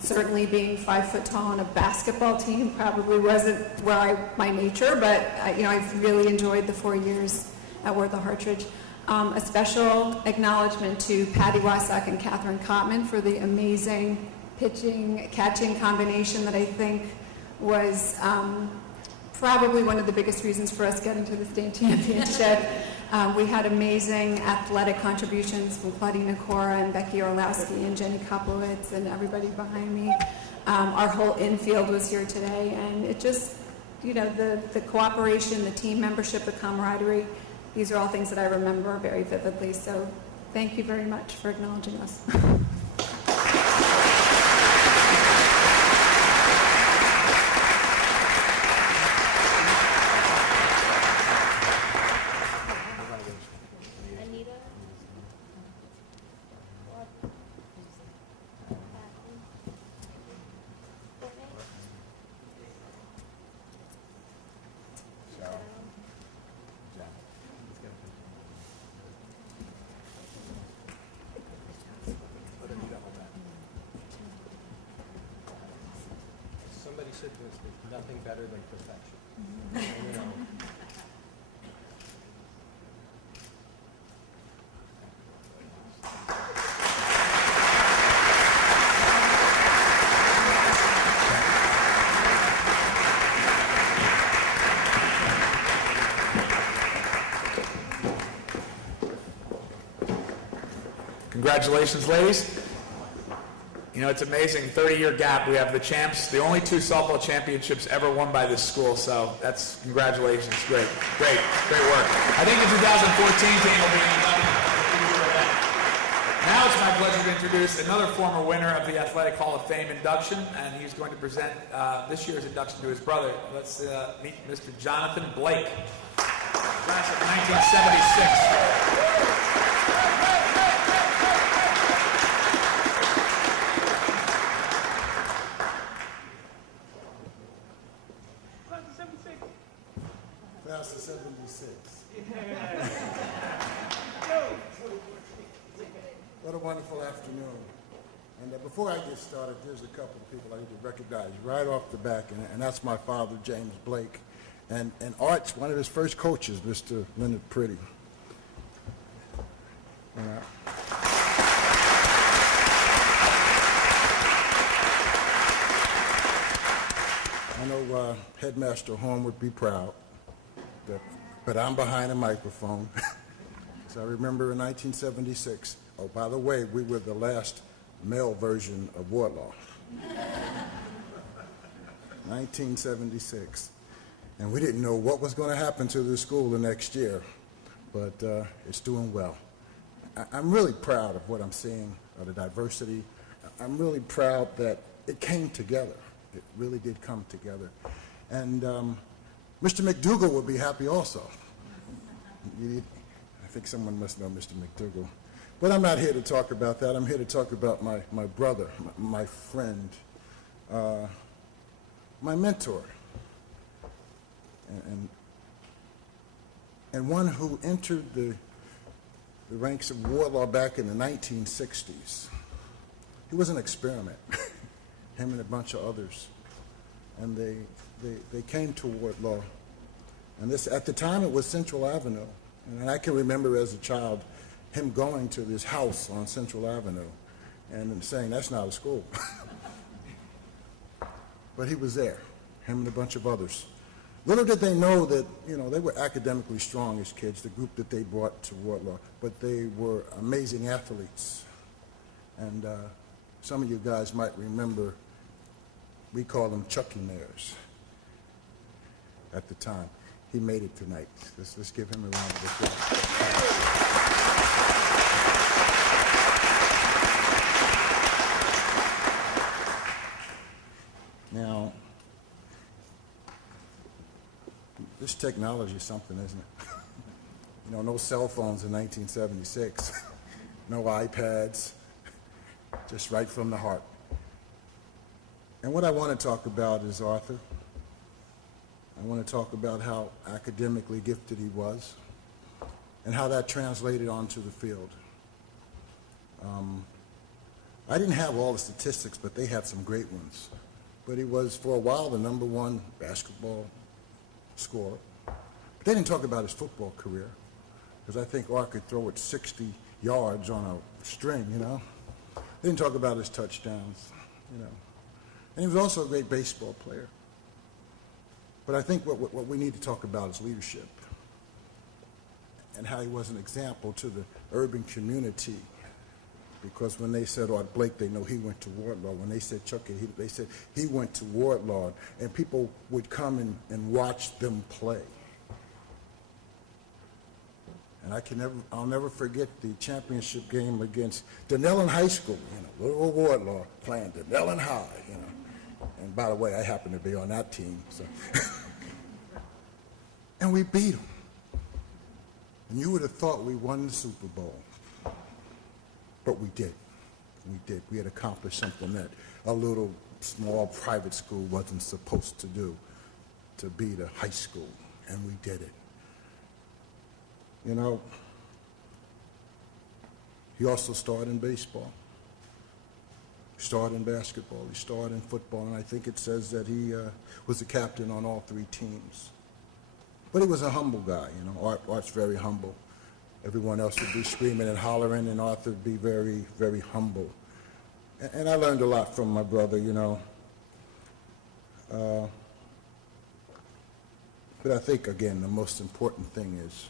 Certainly being 5 foot tall on a basketball team probably wasn't my nature, but I've really enjoyed the 4 years at Wardlaw-Hartridge. A special acknowledgement to Patty Wysock and Catherine Cotman for the amazing pitching-catching combination that I think was probably one of the biggest reasons for us getting to the state championship. We had amazing athletic contributions from Claudina Cora and Becky Orlowski and Jenny Koplowitz and everybody behind me. Our whole infield was here today, and it just, the cooperation, the team membership, the camaraderie, these are all things that I remember very vividly. So thank you very much for acknowledging us. Somebody said there's nothing better than perfection. Congratulations, ladies. It's amazing, 30-year gap. We have the champs, the only 2 softball championships ever won by this school, so that's congratulations. Great work. I think the 2014 team will be in the now it's my pleasure to introduce another former winner of the Athletic Hall of Fame induction, and he's going to present this year's induction to his brother. Let's meet Mr. Jonathan Blake, class of 1976. Class of 76. What a wonderful afternoon. And before I get started, there's a couple of people I need to recognize right off the back, and that's my father, James Blake, and Art's one of his first coaches, Mr. Leonard Pretty. I know Headmaster Horn would be proud, but I'm behind a microphone. So I remember in 1976, oh, by the way, we were the last male version of Wardlaw. 1976. And we didn't know what was going to happen to the school the next year, but it's doing well. I'm really proud of what I'm seeing, of the diversity. I'm really proud that it came together. It really did come together. And Mr. McDougal would be happy also. I think someone must know Mr. McDougal. But I'm not here to talk about that. I'm here to talk about my brother, my friend, my mentor, and one who entered the ranks of Wardlaw back in the 1960s. He was an experiment, him and a bunch of others. And they came to Wardlaw. And this, at the time, it was Central Avenue. And I can remember as a child him going to this house on Central Avenue and saying, that's not a school. But he was there, him and a bunch of others. Little did they know that, they were academically strong as kids, the group that they brought to Wardlaw, but they were amazing athletes. And some of you guys might remember, we called them Chucky Mares at the time. He made it tonight. Let's give him a round of applause. Now, this technology is something, isn't it? No cell phones in 1976, no iPads, just right from the heart. And what I want to talk about is Arthur. I want to talk about how academically gifted he was and how that translated onto the field. I didn't have all the statistics, but they had some great ones. But he was, for a while, the #1 basketball scorer. But they didn't talk about his football career, because I think Art could throw it 60 yards on a string, They didn't talk about his touchdowns, And he was also a great baseball player. But I think what we need to talk about is leadership and how he was an example to the urban community. Because when they said Art Blake, they know he went to Wardlaw. When they said Chucky, they said he went to Wardlaw. And people would come and watch them play. And I'll never forget the championship game against Denellen High School, little Wardlaw playing Denellen High, And by the way, I happen to be on that team. So. And we beat them. And you would have thought we won the Super Bowl. But we did. We did. We had accomplished something that a little small private school wasn't supposed to do, to beat a high school. And we did it. He also starred in baseball. He starred in basketball, he starred in football, and I think it says that he was the captain on all 3 teams. But he was a humble guy, Art's very humble. Everyone else would be screaming and hollering, and Arthur would be very, very humble. And I learned a lot from my brother, But I think, again, the most important thing is,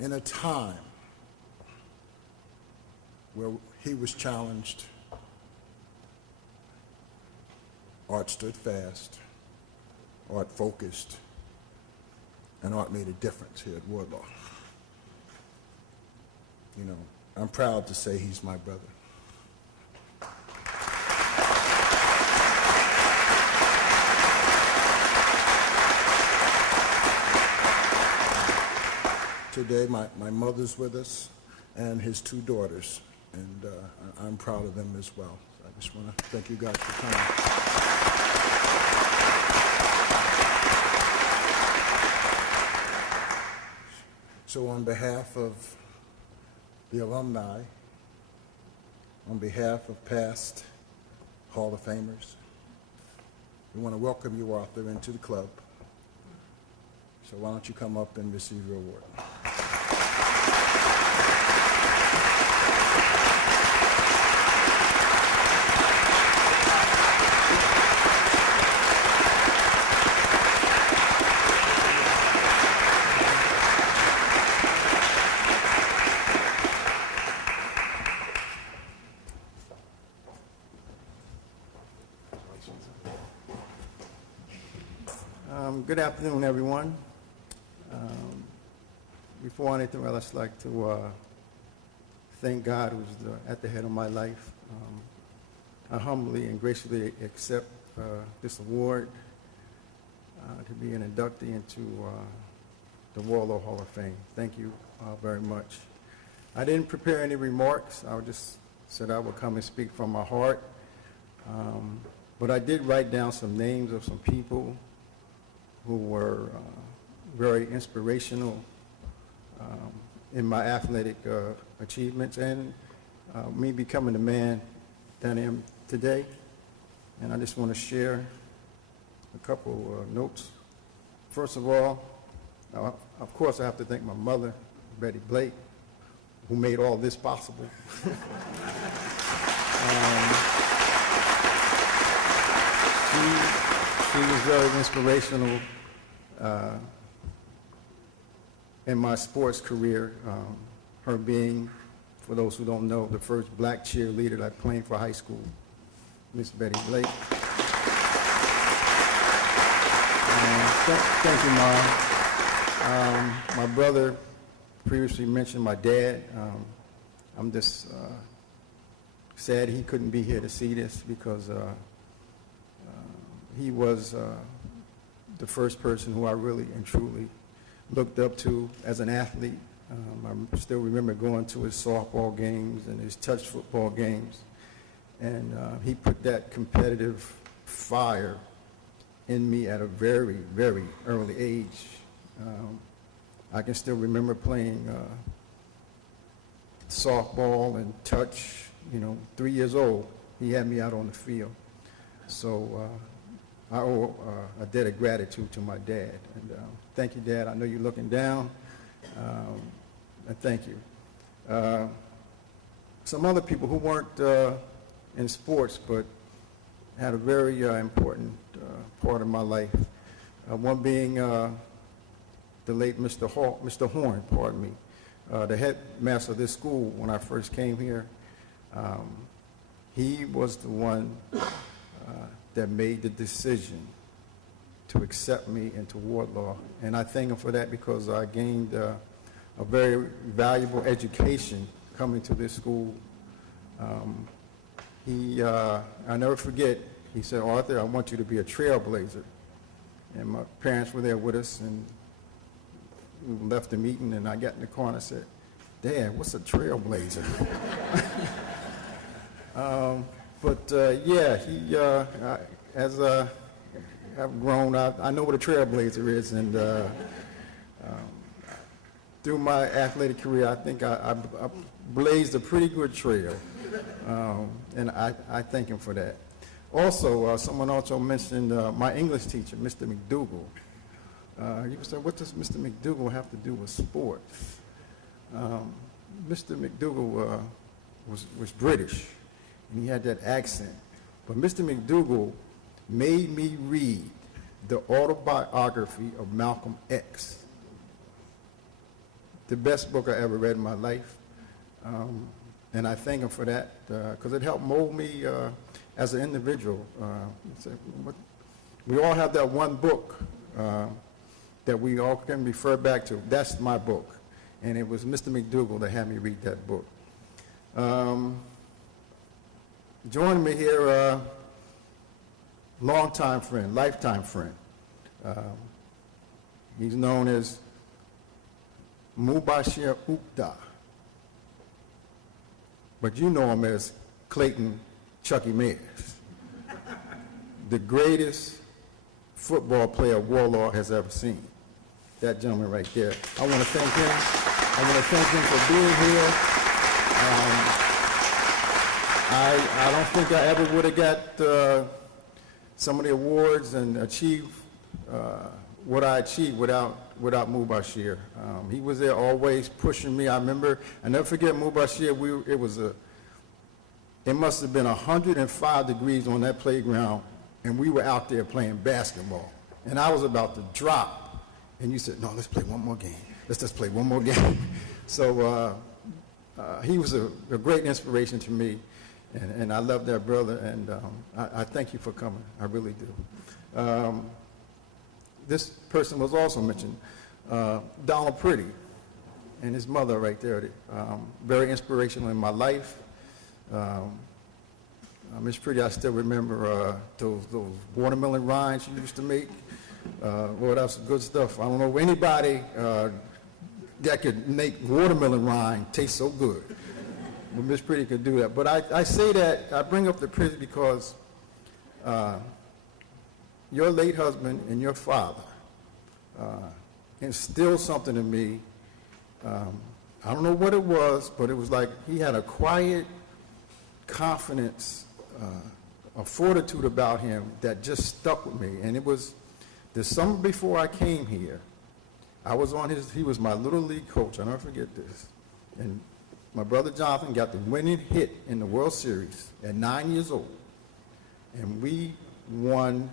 in a time where he was challenged, Art stood fast, Art focused, and Art made a difference here at Wardlaw. I'm proud to say he's my brother. Today, my mother's with us and his two daughters, and I'm proud of them as well. So I just want to thank you guys for coming. So on behalf of the alumni, on behalf of past Hall of Famers, we want to welcome you, Arthur, into the club. So why don't you come up and receive your award? Good afternoon, everyone. Before anything else, I'd just like to thank God who's at the head of my life. I humbly and graciously accept this award to be an inductee into the Wardlaw Hall of Fame. Thank you very much. I didn't prepare any remarks. I just said I would come and speak from my heart. But I did write down some names of some people who were very inspirational in my athletic achievements and me becoming the man that I am today. And I just want to share a couple notes. First of all, of course I have to thank my mother, Betty Blake, who made all this possible. She was very inspirational in my sports career, her being, for those who don't know, the first black cheerleader that played for high school, Miss Betty Blake. Thank you, Mom. My brother previously mentioned my dad. I'm just sad he couldn't be here to see this because he was the first person who I really and truly looked up to as an athlete. I still remember going to his softball games and his touch football games, and he put that competitive fire in me at a very, very early age. I can still remember playing softball and touch, 3 years old. He had me out on the field. So I owe a debt of gratitude to my dad. And thank you, Dad. I know you're looking down. And thank you. Some other people who weren't in sports but had a very important part of my life. One being the late Mr. Horn, pardon me, the headmaster of this school when I first came here. He was the one that made the decision to accept me into Wardlaw. And I thank him for that because I gained a very valuable education coming to this school. I'll never forget, he said, "Arthur, I want you to be a trailblazer." And my parents were there with us, and we left the meeting, and I got in the car and I said, "Dad, what's a trailblazer?" As I've grown, I know what a trailblazer is, and through my athletic career, I think I blazed a pretty good trail, and I thank him for that. Also, someone also mentioned my English teacher, Mr. McDougall. You said, what does Mr. McDougall have to do with sports? Mr. McDougall was British, and he had that accent. But Mr. McDougall made me read the autobiography of Malcolm X. The best book I ever read in my life. And I thank him for that because it helped mold me as an individual. We all have that one book that we all can refer back to. That's my book. And it was Mr. McDougall that had me read that book. Joining me here, longtime friend, lifetime friend. He's known as Mubashir Ukda, but you know him as Clayton Chucky Mayers, the greatest football player Wardlaw has ever seen. That gentleman right there. I want to thank him. I want to thank him for being here. I don't think I ever would have got some of the awards and achieved what I achieved without Mubashir. He was there always pushing me. I never forget Mubashir. It must have been 105 degrees on that playground, and we were out there playing basketball. And I was about to drop. And you said, no, let's play one more game. Let's just play one more game. So he was a great inspiration to me, and I love that brother, and I thank you for coming. I really do. This person was also mentioned, Donald Pretty, and his mother right there. Very inspirational in my life. Miss Pretty, I still remember those watermelon rinds she used to make. Well, that's good stuff. I don't know anybody that could make watermelon rind taste so good. But Miss Pretty could do that. But I say that, I bring up the Pretty because your late husband and your father instilled something in me. I don't know what it was, but it was like he had a quiet confidence, a fortitude about him that just stuck with me. And it was the summer before I came here. He was my little league coach. I'll never forget this. And my brother Jonathan got the winning hit in the World Series at 9 years old. And we won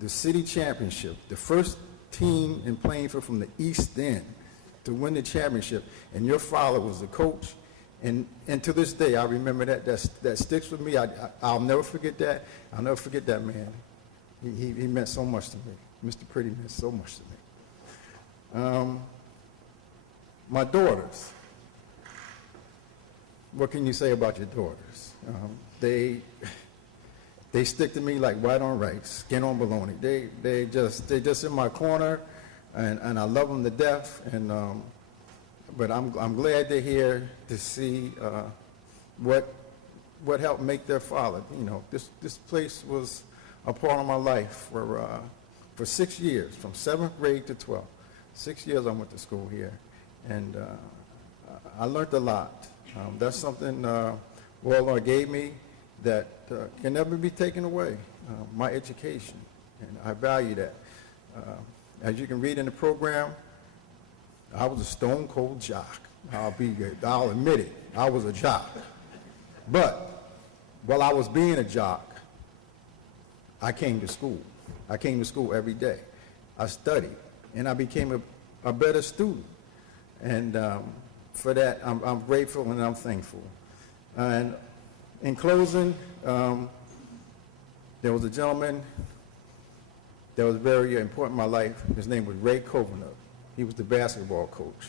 the city championship, the first team in Plainfield from the East End to win the championship. And your father was the coach. And to this day, I remember that sticks with me. I'll never forget that. I'll never forget that man. He meant so much to me. Mr. Pretty meant so much to me. My daughters. What can you say about your daughters? They stick to me like white on rice, skin on bologna. They just in my corner, and I love them to death. But I'm glad they're here to see what helped make their father. You know, this place was a part of my life for 6 years, from 7th grade to 12th. 6 years I went to school here, and I learned a lot. That's something Wardlaw gave me that can never be taken away, my education, and I value that. As you can read in the program, I was a stone cold jock. I'll admit it, I was a jock. But while I was being a jock, I came to school. I came to school every day. I studied, and I became a better student. And for that, I'm grateful and I'm thankful. And in closing, there was a gentleman that was very important in my life. His name was Ray Covenant. He was the basketball coach.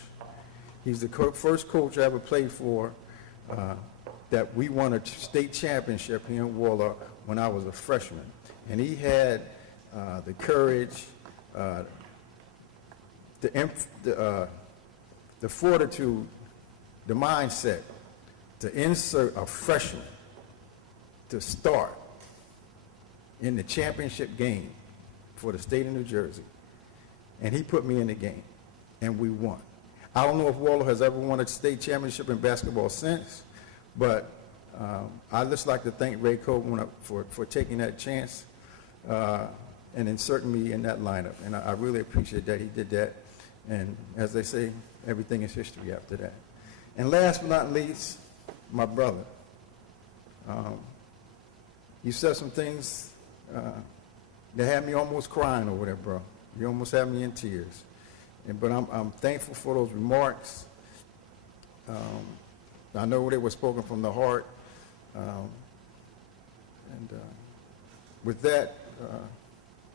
He's the first coach I ever played for that we won a state championship here in Wardlaw when I was a freshman. And he had the courage, the fortitude, the mindset to insert a freshman to start in the championship game for the state of New Jersey. And he put me in the game, and we won. I don't know if Wardlaw has ever won a state championship in basketball since, but I'd just like to thank Ray Coburn for taking that chance and inserting me in that lineup. And I really appreciate that he did that. And as they say, everything is history after that. And last but not least, my brother. You said some things that had me almost crying over there, bro. You almost had me in tears. But I'm thankful for those remarks. I know they were spoken from the heart. With that,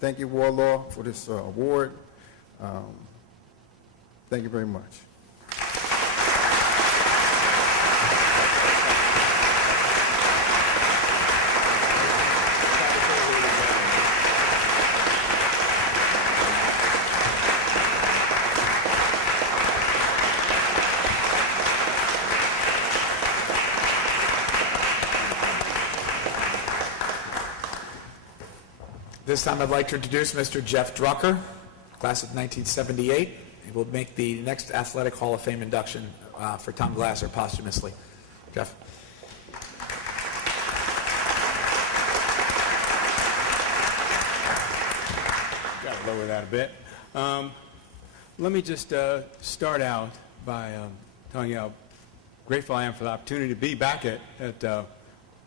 thank you, Wardlaw, for this award. Thank you very much. This time I'd like to introduce Mr. Jeff Drucker, class of 1978. He will make the next Athletic Hall of Fame induction for Tom Glasser posthumously. Jeff. Got to lower that a bit. Let me just start out by telling you how grateful I am for the opportunity to be back at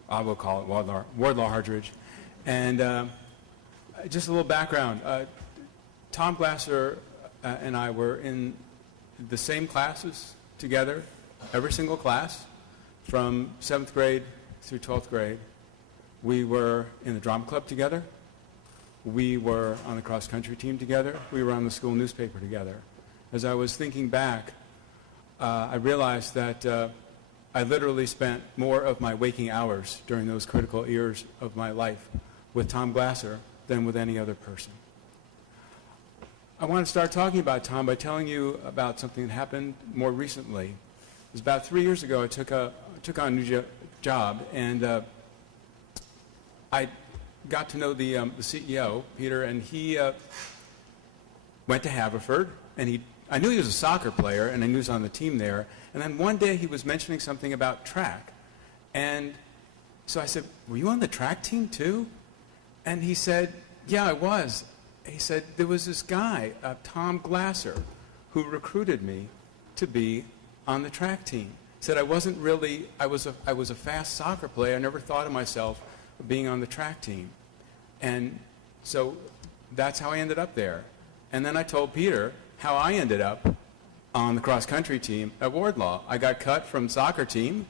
I will call it Wardlaw-Hartridge. And just a little background. Tom Glasser and I were in the same classes together, every single class, from 7th grade through 12th grade. We were in the drama club together. We were on the cross-country team together. We were on the school newspaper together. As I was thinking back, I realized that I literally spent more of my waking hours during those critical years of my life with Tom Glasser than with any other person. I want to start talking about Tom by telling you about something that happened more recently. It was about 3 years ago. I took on a new job, and I got to know the CEO, Peter, and he went to Haverford, and I knew he was a soccer player, and I knew he was on the team there. And then one day he was mentioning something about track. And so I said, "Were you on the track team too?" And he said, "Yeah, I was." He said, "There was this guy, Tom Glasser, who recruited me to be on the track team." He said, I was a fast soccer player. I never thought of myself being on the track team. And so that's how I ended up there. And then I told Peter how I ended up on the cross-country team at Wardlaw. I got cut from soccer team,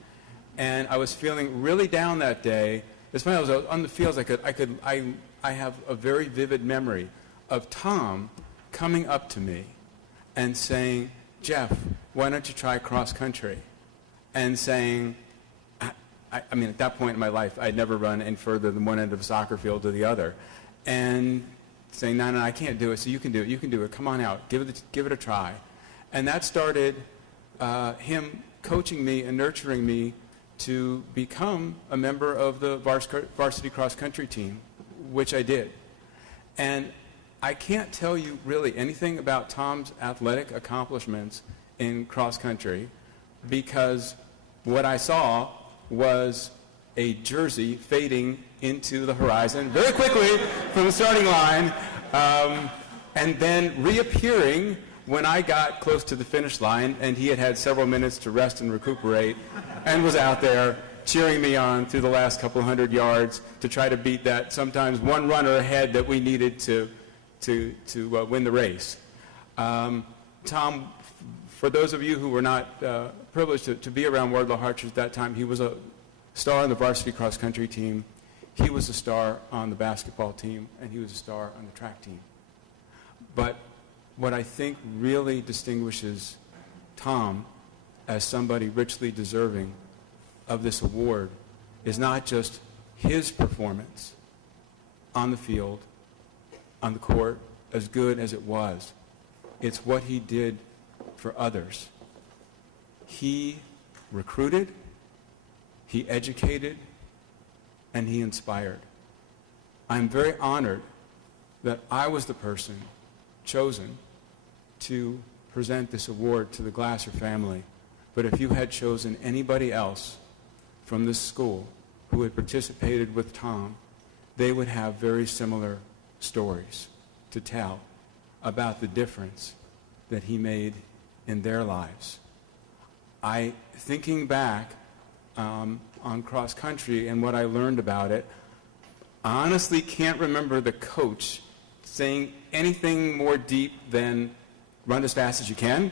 and I was feeling really down that day. It's funny, I was on the fields. I have a very vivid memory of Tom coming up to me and saying, "Jeff, why don't you try cross-country?" And saying, I mean, at that point in my life, I'd never run any further than one end of a soccer field to the other. And saying, no, I can't do it, so you can do it, come on out, give it a try. And that started him coaching me and nurturing me to become a member of the varsity cross-country team, which I did. And I can't tell you really anything about Tom's athletic accomplishments in cross-country because what I saw was a jersey fading into the horizon very quickly from the starting line, and then reappearing when I got close to the finish line, and he had had several minutes to rest and recuperate, and was out there cheering me on through the last couple hundred yards to try to beat that sometimes one runner ahead that we needed to win the race. Tom, for those of you who were not privileged to be around Wardlaw-Hartridge at that time, he was a star on the varsity cross-country team. He was a star on the basketball team, and he was a star on the track team. But what I think really distinguishes Tom as somebody richly deserving of this award is not just his performance on the field, on the court, as good as it was. It's what he did for others. He recruited, he educated, and he inspired. I'm very honored that I was the person chosen to present this award to the Glasser family. But if you had chosen anybody else from this school who had participated with Tom, they would have very similar stories to tell about the difference that he made in their lives. Thinking back on cross country and what I learned about it, I honestly can't remember the coach saying anything more deep than run as fast as you can.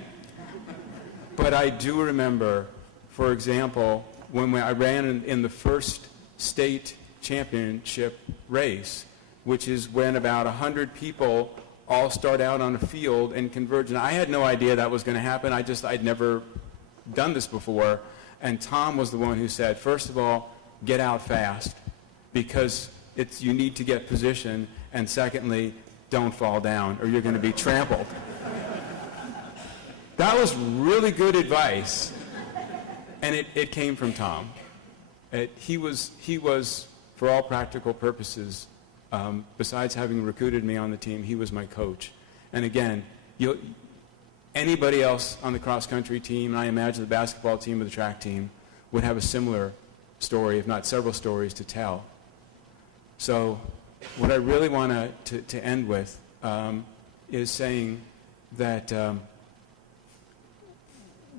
But I do remember, for example, when I ran in the first state championship race, which is when about 100 people all start out on a field and converge. And I had no idea that was going to happen. I'd never done this before. And Tom was the one who said, first of all, get out fast because you need to get position. And secondly, don't fall down or you're going to be trampled. That was really good advice. And it came from Tom. He was, for all practical purposes, Besides having recruited me on the team, he was my coach. And again, anybody else on the cross-country team, and I imagine the basketball team or the track team, would have a similar story, if not several stories, to tell. So what I really want to end with is saying that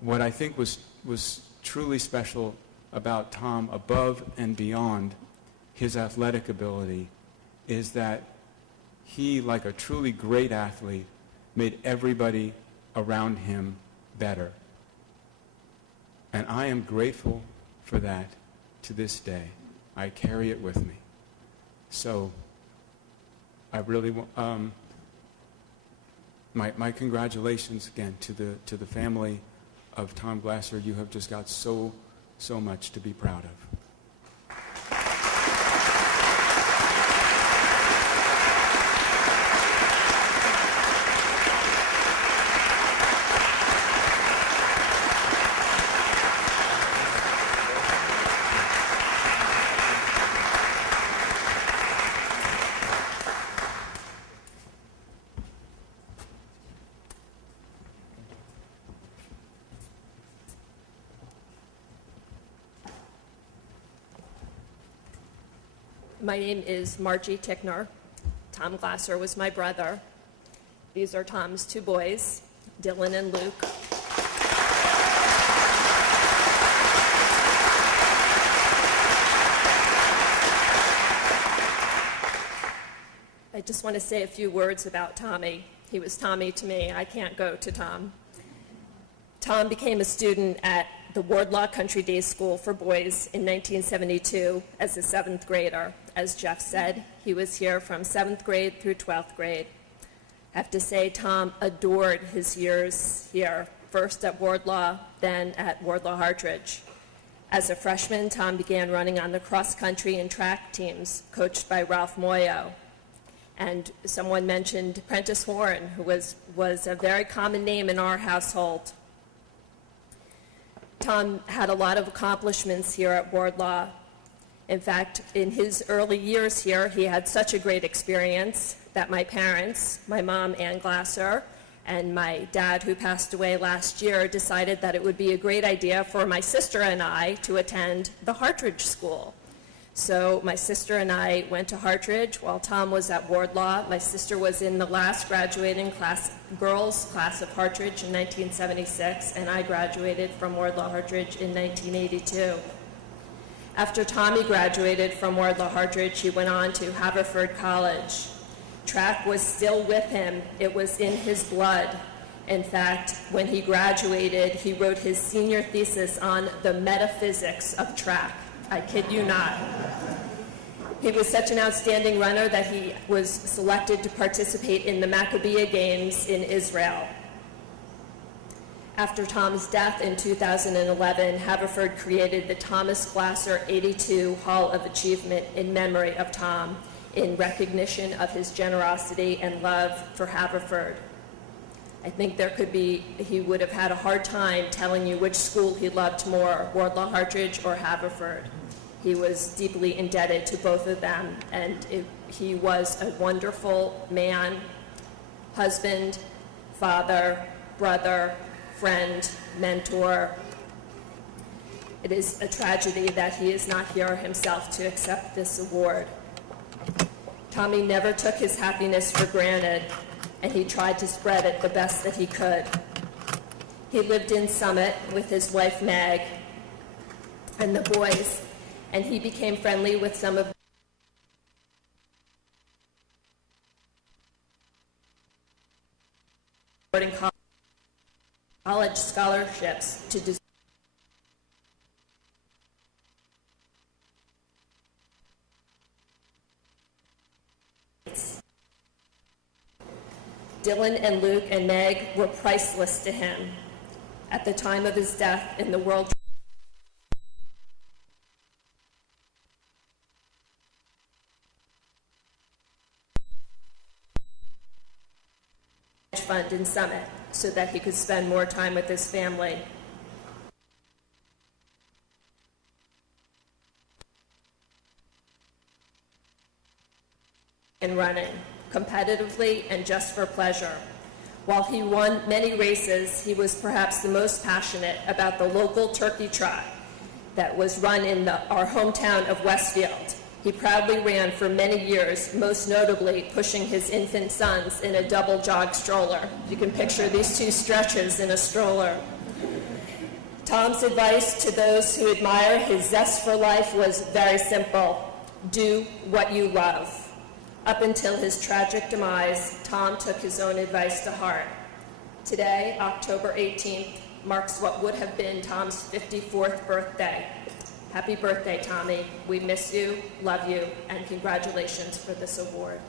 what I think was truly special about Tom, above and beyond his athletic ability, is that he, like a truly great athlete, made everybody around him better. And I am grateful for that to this day. I carry it with me. So I really want my congratulations again to the family of Tom Glasser. You have just got so much to be proud of. My name is Margie Tickner. Tom Glasser was my brother. These are Tom's two boys, Dylan and Luke. I just want to say a few words about Tommy. He was Tommy to me. I can't go to Tom. Tom became a student at the Wardlaw Country Day School for Boys in 1972 as a 7th grader. As Jeff said, he was here from 7th grade through 12th grade. I have to say, Tom adored his years here, first at Wardlaw, then at Wardlaw-Hartridge. As a freshman, Tom began running on the cross-country and track teams, coached by Ralph Moyo. And someone mentioned Prentice Warren, who was a very common name in our household. Tom had a lot of accomplishments here at Wardlaw. In fact, in his early years here, he had such a great experience that my parents, my mom, Ann Glasser, and my dad, who passed away last year, decided that it would be a great idea for my sister and I to attend the Hartridge School. So my sister and I went to Hartridge while Tom was at Wardlaw. My sister was in the last graduating class, girls class of Hartridge in 1976, and I graduated from Wardlaw-Hartridge in 1982. After Tommy graduated from Wardlaw-Hartridge, he went on to Haverford College. Track was still with him. It was in his blood. In fact, when he graduated, he wrote his senior thesis on the metaphysics of track. I kid you not. He was such an outstanding runner that he was selected to participate in the Maccabiah Games in Israel. After Tom's death in 2011, Haverford created the Thomas Glasser 82 Hall of Achievement in memory of Tom, in recognition of his generosity and love for Haverford. I think he would have had a hard time telling you which school he loved more, Wardlaw-Hartridge or Haverford. He was deeply indebted to both of them, and he was a wonderful man, husband, father, brother, friend, mentor. It is a tragedy that he is not here himself to accept this award. Tommy never took his happiness for granted, and he tried to spread it the best that he could. He lived in Summit with his wife Meg and the boys, and he became friendly with some of college scholarships to Dylan and Luke and Meg were priceless to him. At the time of his death in the World Fund in Summit so that he could spend more time with his family. in running, competitively and just for pleasure. While he won many races, he was perhaps the most passionate about the local turkey trot that was run in our hometown of Westfield. He proudly ran for many years, most notably pushing his infant sons in a double jog stroller. You can picture these two stretches in a stroller. Tom's advice to those who admire his zest for life was very simple: do what you love. Up until his tragic demise, Tom took his own advice to heart. Today, October 18th, marks what would have been Tom's 54th birthday. Happy birthday, Tommy. We miss you, love you, and congratulations for this award.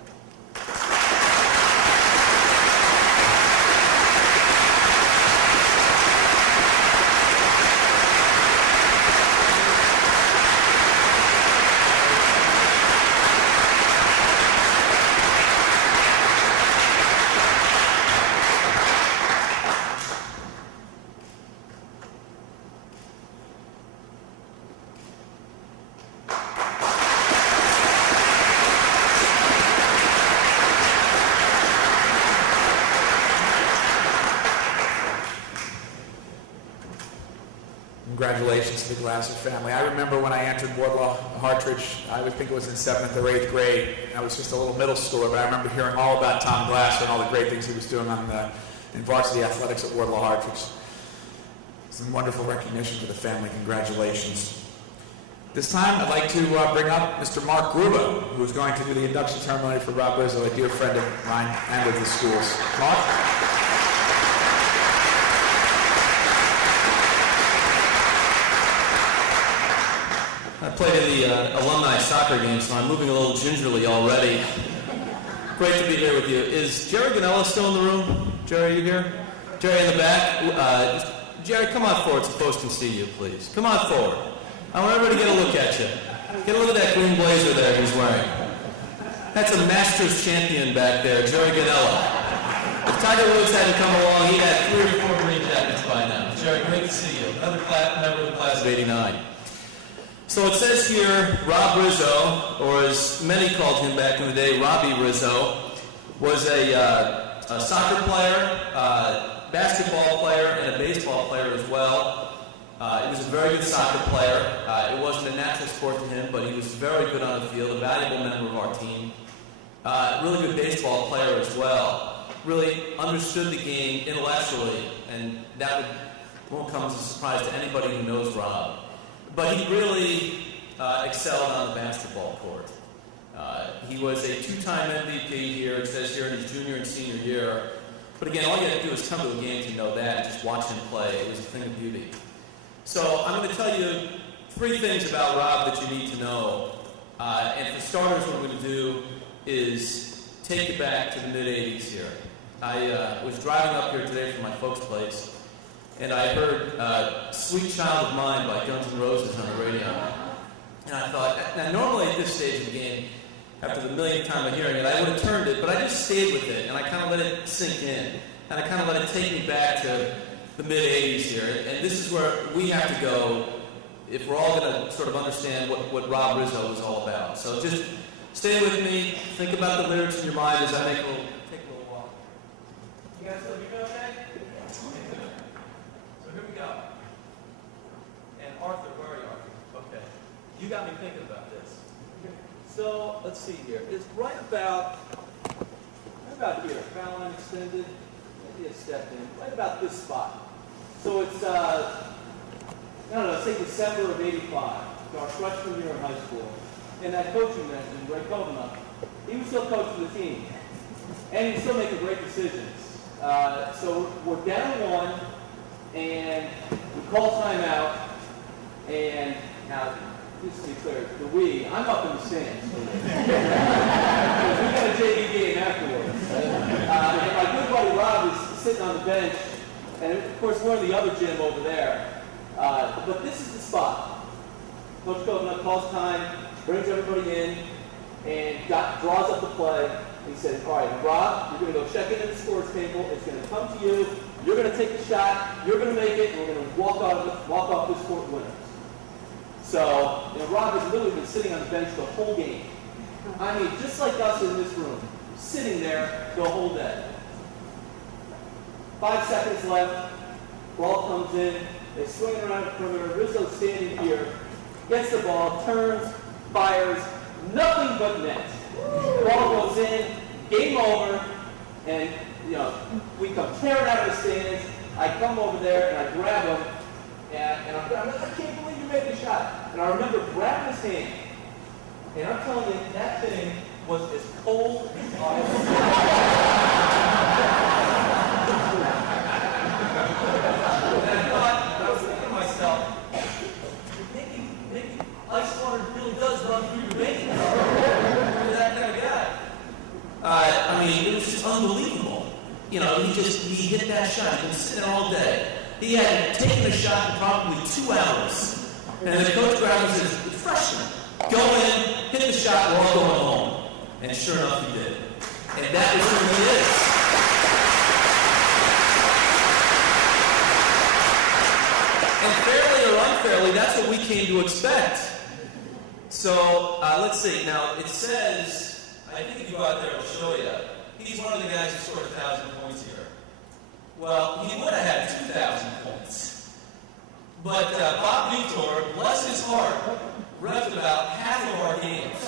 Congratulations to the Glasser family. I remember when I entered Wardlaw-Hartridge, I would think it was in 7th or 8th grade. I was just a little middle schooler, but I remember hearing all about Tom Glasser and all the great things he was doing in varsity athletics at Wardlaw-Hartridge. Some wonderful recognition for the family. Congratulations. This time, I'd like to bring up Mr. Mark Gruba, who's going to do the induction ceremony for Rob Rizzo, a dear friend of mine and of the schools. Mark? I played in the alumni soccer game, so I'm moving a little gingerly already. Great to be here with you. Is Jerry Ganella still in the room? Jerry, are you here? Jerry in the back? Jerry, come on forward so folks can see you, please. Come on forward. I want everybody to get a look at you. Get a look at that green blazer there he's wearing. That's a Masters champion back there, Jerry Ganella. If Tiger Woods hadn't come along, he'd had 3 or 4 green jackets by now. Jerry, great to see you. Another member of the class of '89. So it says here, Rob Rizzo, or as many called him back in the day, Robbie Rizzo, was a soccer player, basketball player, and a baseball player as well. He was a very good soccer player. It wasn't a natural sport to him, but he was very good on the field, a valuable member of our team. Really good baseball player as well. Really understood the game intellectually, and that won't come as a surprise to anybody who knows Rob. But he really excelled on the basketball court. He was a 2-time MVP here, it says here in his junior and senior year. But again, all you have to do is come to a game to know that and just watch him play. It was a thing of beauty. So I'm going to tell you 3 things about Rob that you need to know. And for starters, what I'm going to do is take you back to the mid-'80s here. I was driving up here today from my folks' place, and I heard Sweet Child of Mine by Guns N' Roses on the radio. And I thought, now normally at this stage of the game, after the millionth time of hearing it, I would have turned it, but I just stayed with it, and I kind of let it sink in. And I kind of let it take me back to the mid-'80s here. And this is where we have to go if we're all going to sort of understand what Rob Rizzo is all about. So just stay with me, think about the lyrics in your mind as I take a little walk. You guys let me know, okay? So here we go. And Arthur, where are you, Arthur? Okay. You got me thinking about this. So, let's see here. It's right about here. Foul line extended. Maybe a step in. Right about this spot. So it's, say December of '85. Our freshman year in high school. And that coach you mentioned, Ray Kovana, he was still coaching the team. And he was still making great decisions. So we're down 1, and we call timeout, and now, just to be clear, I'm up in the stands. We got a JV game afterwards. And my good buddy Rob is sitting on the bench, and of course we're in the other gym over there. But this is the spot. Coach Kovana calls time, brings everybody in, and draws up the play. He says, all right, Rob, you're going to go check into the scores table. It's going to come to you. You're going to take the shot. You're going to make it. And we're going to walk off this court winners. So, Rob has literally been sitting on the bench the whole game. I mean, just like us in this room, sitting there the whole day. 5 seconds left, ball comes in, they swing around the perimeter, Rizzo's standing here, gets the ball, turns, fires, nothing but net. Ball goes in, game over, and we come tearing out of the stands. I come over there and I grab him, and I'm like, I can't believe you made the shot. And I remember grabbing his hand, and I'm telling you, that thing was as cold as ice. And I was thinking to myself, maybe ice water really does run through your veins. You're that kind of guy. I mean, it was just unbelievable. He hit that shot. He was sitting there all day. He had taken a shot in probably 2 hours. And the coach grabbed him and says, freshman, go in, hit the shot, we're all going home. And sure enough, he did. And that is who he is. And fairly or unfairly, that's what we came to expect. So, let's see. Now, it says, I think if you go out there, I'll show you. He's one of the guys who scored 1,000 points here. Well, he would have had 2,000 points. But Bob Vitor, bless his heart, refed about half of our games.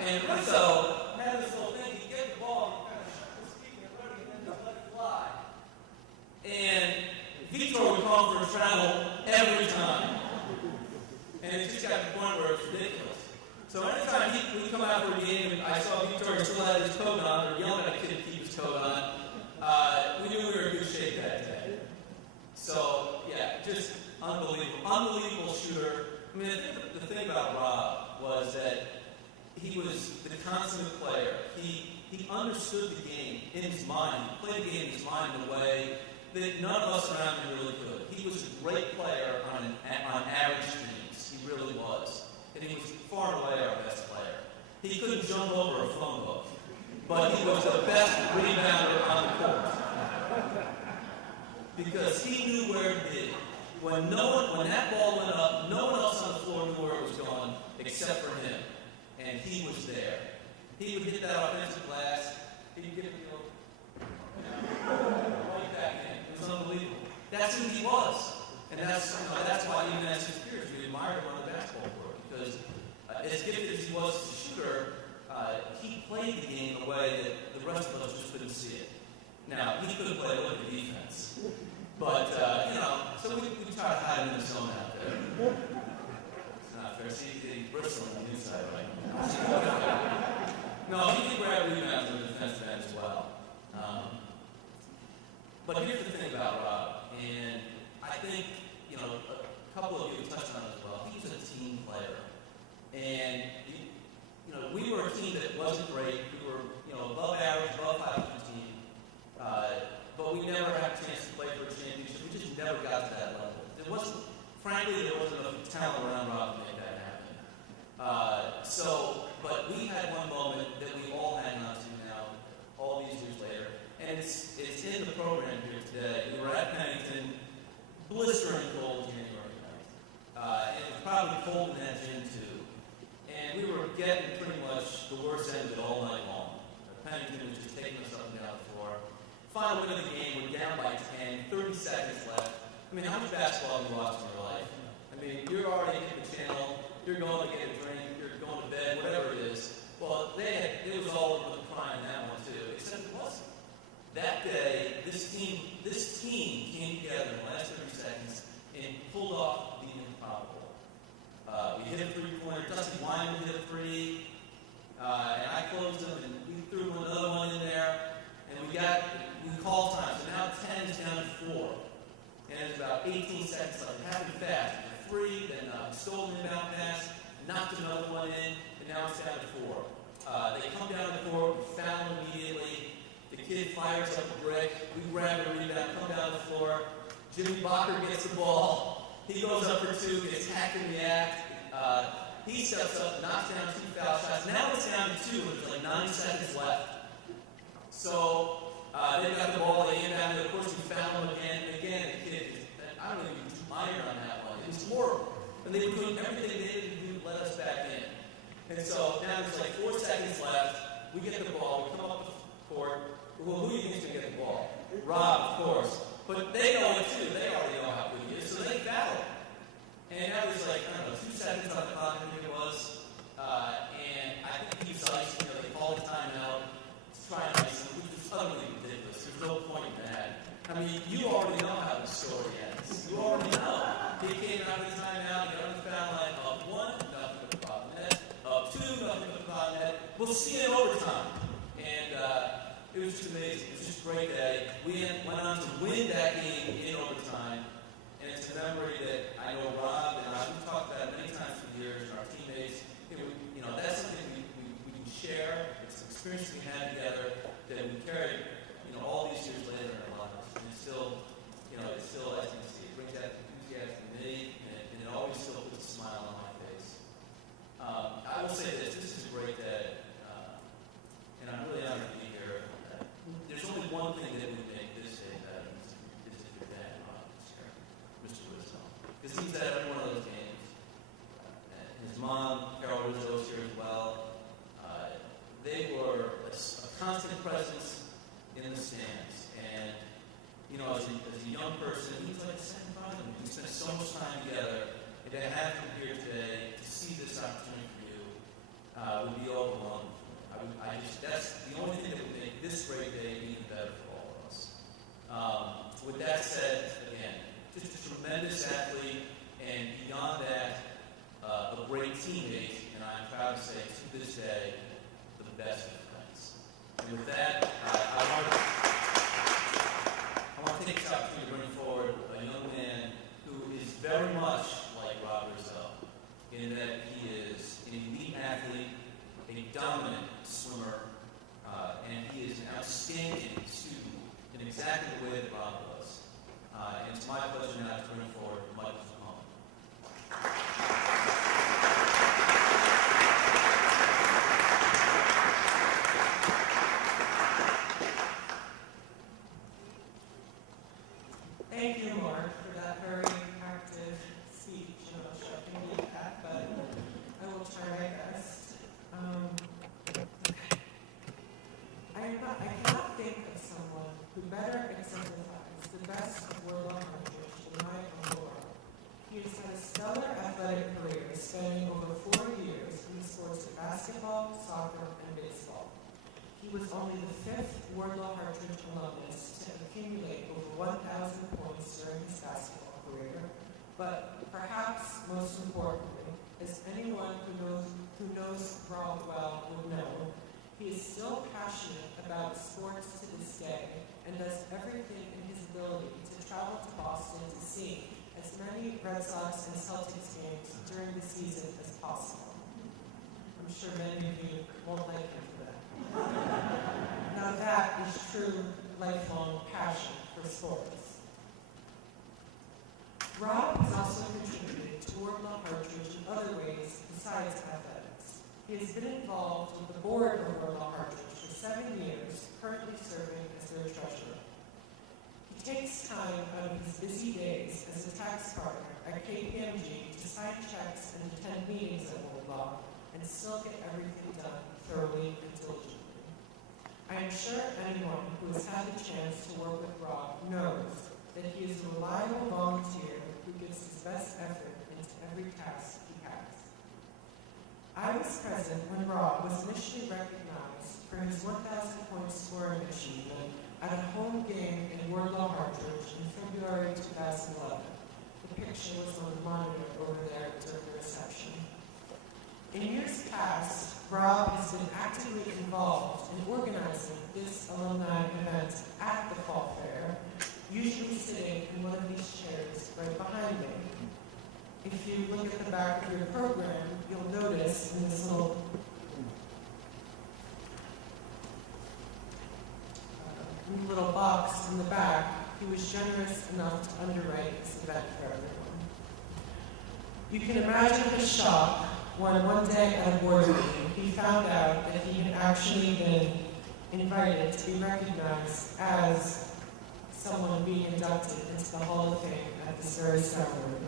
And Rizzo had this little thing, he'd get the ball, and kind of shut his feet and running, and then just let it fly. And Vitor would call for a travel every time. And it just got to the point where it's ridiculous. So anytime we come out for a game and I saw Victor still had his coat on, or yelling at a kid to keep his coat on, we knew we were in good shape that day. So, yeah, just unbelievable shooter. I mean, the thing about Rob was that he was the consummate player. He understood the game in his mind. He played the game in his mind in a way that none of us around him really could. He was a great player on average teams. He really was. And he was far and away our best player. He couldn't jump over a phone book, but he was the best rebounder on the court. Because he knew where to be. When that ball went up, no one else on the floor knew where it was going except for him. And he was there. He would hit that offensive glass, he'd get it right back in. It was unbelievable. That's who he was. And that's why even as his peers, we admired him on the basketball court. Because as gifted as he was as a shooter, he played the game in a way that the rest of us just couldn't see it. Now, he couldn't play a lick of defense. But, so we try to hide him in the zone out there. It's not fair. See, he's bristling on the inside right now. No, he can grab rebounds in the defensive end as well. But here's the thing about Rob, and I think, a couple of you touched on it as well. He was a team player. And, we were a team that wasn't great. We were, above average, above 500 team. But we never had a chance to play for a championship. We just never got to that level. Frankly, there wasn't enough talent around Rob to make that happen. But we had one moment that we all hang on to now, all these years later. And it's in the program here today. We were at Pennington, blistering cold January night. And it was probably cold in that gym too. And we were getting pretty much the worst end of it all night long. Pennington was just taking us up and down the floor. Final win of the game, we're down by 10, 30 seconds left. I mean, how much basketball have you watched in your life? I mean, you're already hitting the channel, you're going to get a drink, you're going to bed, whatever it is. Well, it was all over the crying in that one too, except it wasn't. That day, this team came together in the last 30 seconds and pulled off the improbable. We hit a three-pointer, Dusty Wyman hit a three, and I closed them, and we threw another one in there, and we called time. So now 10 is down to 4. And it's about 18 seconds left. It happened fast. Three, then stole an inbound pass, knocked another one in, and now it's down to 4. They come down the court, we foul them immediately. The kid fires up a brick. We grab a rebound, come down the floor. Jimmy Bacher gets the ball. He goes up for 2, gets hacked in the act. He steps up, knocks down 2 foul shots. Now it's down to 2, and there's like 9 seconds left. So they got the ball, they inbound it. Of course, we found him again. And again, the kid, I don't know if he was iron on that one. It was horrible. And they were doing everything they did to let us back in. And so now there's like 4 seconds left. We get the ball. We come up the court. Well, who do you think's going to get the ball? Rob, of course. But they know it too. They already know how good he is, so they battle. And that was like, I don't know, 2 seconds on the clock, I think it was. And I think he was iced. They called a timeout to try and ice him, which was utterly ridiculous. There's no point in that. I mean, you already know how the story ends. You already know. He came out of the timeout, he got on the foul line, up 1, nothing but the bottom net. Up 2, nothing but the bottom net. We'll see you in overtime. And it was just amazing. It was just a great day. We went on to win that game in overtime. And it's a memory that I know Rob and I, we've talked about it many times for years, and our teammates. You know, that's something we can share. It's an experience we had together that we carried, all these years later in our lives. And it's still, as you can see, it brings out enthusiasm in me, and it always still puts a smile on my face. I will say this is a great day, and I'm really honored to be here. There's only one thing that would make this day better, is if your dad was here, Mr. Rizzo. Because he's at every one of those games. And his mom, Carol Rizzo, is here as well. They were a constant presence in the stands. And, as a young person, he's like a second father. We spent so much time together. And to have him here today, to see this opportunity for you, would be overwhelming. That's the only thing that would make this great day even better for all of us. With that said, again, just a tremendous athlete, and beyond that, a great teammate, and I'm proud to say to this day, the best of friends. And with that, I want to take this opportunity to bring forward a young man who is very much like Rob Rizzo, in that he is an elite athlete, a dominant swimmer, and he is an outstanding student in exactly the way that Rob was. And it's my pleasure now to bring forward Michael Mahone. Thank you, Mark, for that very active speech. I'm not sure I can beat that, but I will try my best. I cannot think of someone who better exemplifies the best of Wardlaw-Hartridge than my Uncle Rob. He has had a stellar athletic career spanning over 4 years in the sports of basketball, soccer, and baseball. He was only the 5th Wardlaw-Hartridge alumnus to accumulate over 1,000 points during his basketball career, but perhaps most importantly, as anyone who knows Rob well would know, he is still passionate about sports to this day and does everything in his ability to travel to Boston to see as many Red Sox and Celtics games during the season as possible. I'm sure many of you won't like him for that. Now that is true lifelong passion for sports. Rob has also contributed to Wardlaw-Hartridge in other ways besides athletics. He has been involved with the board of Wardlaw-Hartridge for 7 years, currently serving as their treasurer. He takes time out of his busy days as a tax partner at KPMG to sign checks and attend meetings at Wardlaw and still get everything done thoroughly and diligently. I am sure anyone who has had the chance to work with Rob knows that he is a reliable volunteer who gives his best effort into every task he has. I was present when Rob was initially recognized for his 1,000-point scoring achievement at a home game in Wardlaw-Hartridge in February 2011. The picture was on the monitor over there during the reception. In years past, Rob has been actively involved in organizing this alumni event at the Fall Fair, usually sitting in one of these chairs right behind me. If you look at the back of your program, you'll notice in this little box in the back, he was generous enough to underwrite this event for everyone. You can imagine the shock when one day at a board meeting, he found out that he had actually been invited to be recognized as someone being inducted into the Hall of Fame at this very ceremony.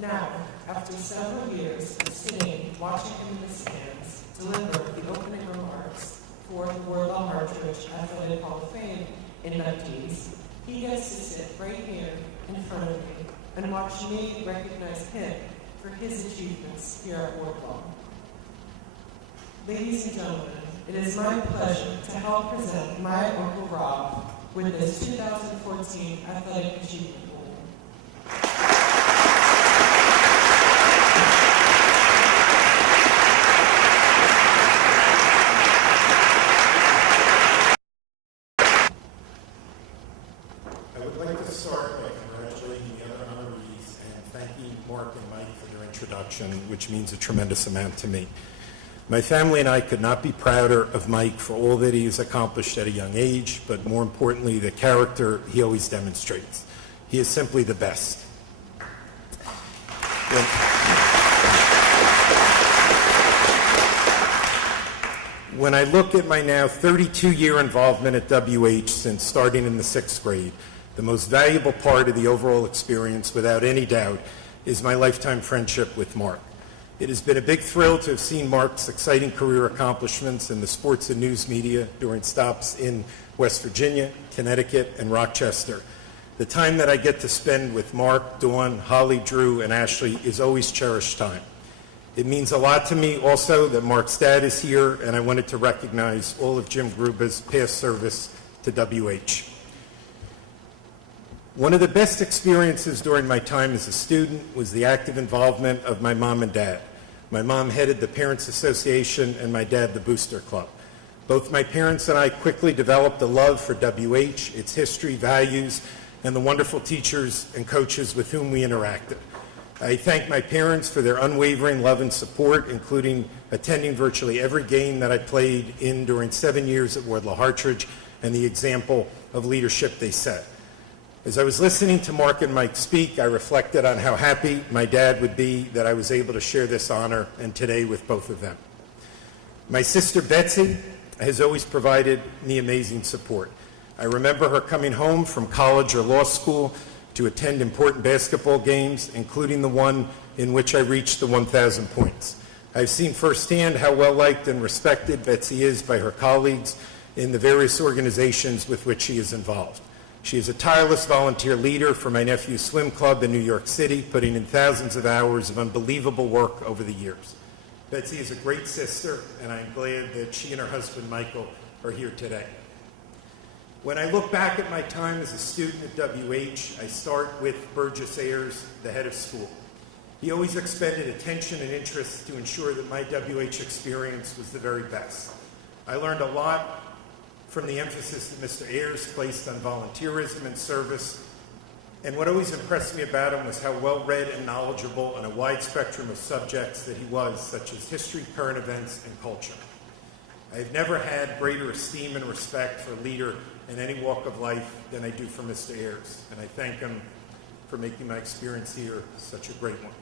Now, after several years of sitting, watching him in the stands, deliver the opening remarks for the Wardlaw-Hartridge Athletic Hall of Fame inductees, he gets to sit right here in front of me and watch me recognize him for his achievements here at Wardlaw. Ladies and gentlemen, it is my pleasure to help present my Uncle Rob with this 2014 Athletic Achievement Award. I would like to start by congratulating the other honorees and thanking Mark and Mike for their introduction, which means a tremendous amount to me. My family and I could not be prouder of Mike for all that he has accomplished at a young age, but more importantly, the character he always demonstrates. He is simply the best. When I look at my now 32-year involvement at WH since starting in the 6th grade, the most valuable part of the overall experience, without any doubt, is my lifetime friendship with Mark. It has been a big thrill to have seen Mark's exciting career accomplishments in the sports and news media during stops in West Virginia, Connecticut, and Rochester. The time that I get to spend with Mark, Dawn, Holly, Drew, and Ashley is always cherished time. It means a lot to me also that Mark's dad is here, and I wanted to recognize all of Jim Gruba's past service to WH. One of the best experiences during my time as a student was the active involvement of my mom and dad. My mom headed the Parents Association and my dad the Booster Club. Both my parents and I quickly developed a love for WH, its history, values, and the wonderful teachers and coaches with whom we interacted. I thank my parents for their unwavering love and support, including attending virtually every game that I played in during 7 years at Wardlaw-Hartridge and the example of leadership they set. As I was listening to Mark and Mike speak, I reflected on how happy my dad would be that I was able to share this honor and today with both of them. My sister Betsy has always provided me amazing support. I remember her coming home from college or law school to attend important basketball games, including the one in which I reached the 1,000 points. I've seen firsthand how well-liked and respected Betsy is by her colleagues in the various organizations with which she is involved. She is a tireless volunteer leader for my nephew's swim club in New York City, putting in thousands of hours of unbelievable work over the years. Betsy is a great sister, and I'm glad that she and her husband, Michael, are here today. When I look back at my time as a student at WH, I start with Burgess Ayers, the head of school. He always expended attention and interest to ensure that my WH experience was the very best. I learned a lot from the emphasis that Mr. Ayers placed on volunteerism and service, and what always impressed me about him was how well-read and knowledgeable on a wide spectrum of subjects that he was, such as history, current events, and culture. I have never had greater esteem and respect for a leader in any walk of life than I do for Mr. Ayers, and I thank him for making my experience here such a great one.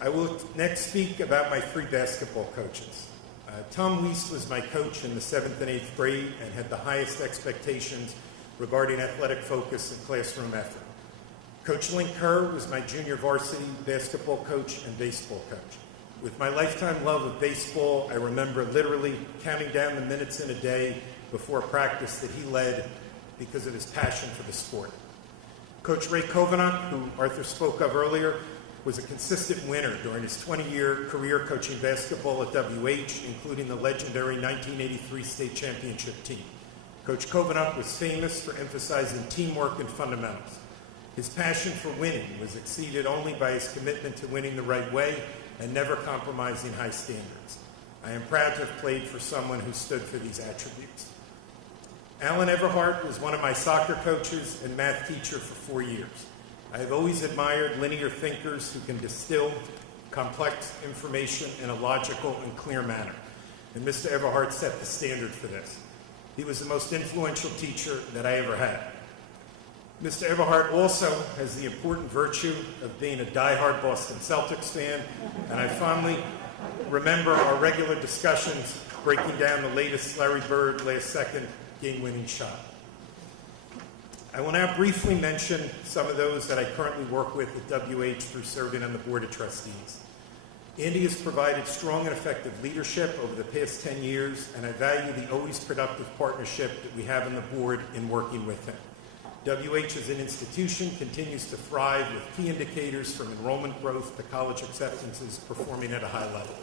I will next speak about my 3 basketball coaches. Tom Wiest was my coach in the 7th and 8th grade and had the highest expectations regarding athletic focus and classroom effort. Coach Lynn Kerr was my junior varsity basketball coach and baseball coach. With my lifetime love of baseball, I remember literally counting down the minutes in a day before practice that he led because of his passion for the sport. Coach Ray Kovanok, who Arthur spoke of earlier, was a consistent winner during his 20-year career coaching basketball at WH, including the legendary 1983 state championship team. Coach Kovanok was famous for emphasizing teamwork and fundamentals. His passion for winning was exceeded only by his commitment to winning the right way and never compromising high standards. I am proud to have played for someone who stood for these attributes. Alan Everhart was one of my soccer coaches and math teacher for 4 years. I have always admired linear thinkers who can distill complex information in a logical and clear manner, and Mr. Everhart set the standard for this. He was the most influential teacher that I ever had. Mr. Everhart also has the important virtue of being a diehard Boston Celtics fan, and I fondly remember our regular discussions breaking down the latest Larry Bird last-second game-winning shot. I will now briefly mention some of those that I currently work with at WH through serving on the Board of Trustees. Andy has provided strong and effective leadership over the past 10 years, and I value the always productive partnership that we have on the board in working with him. WH as an institution continues to thrive with key indicators from enrollment growth to college acceptances performing at a high level.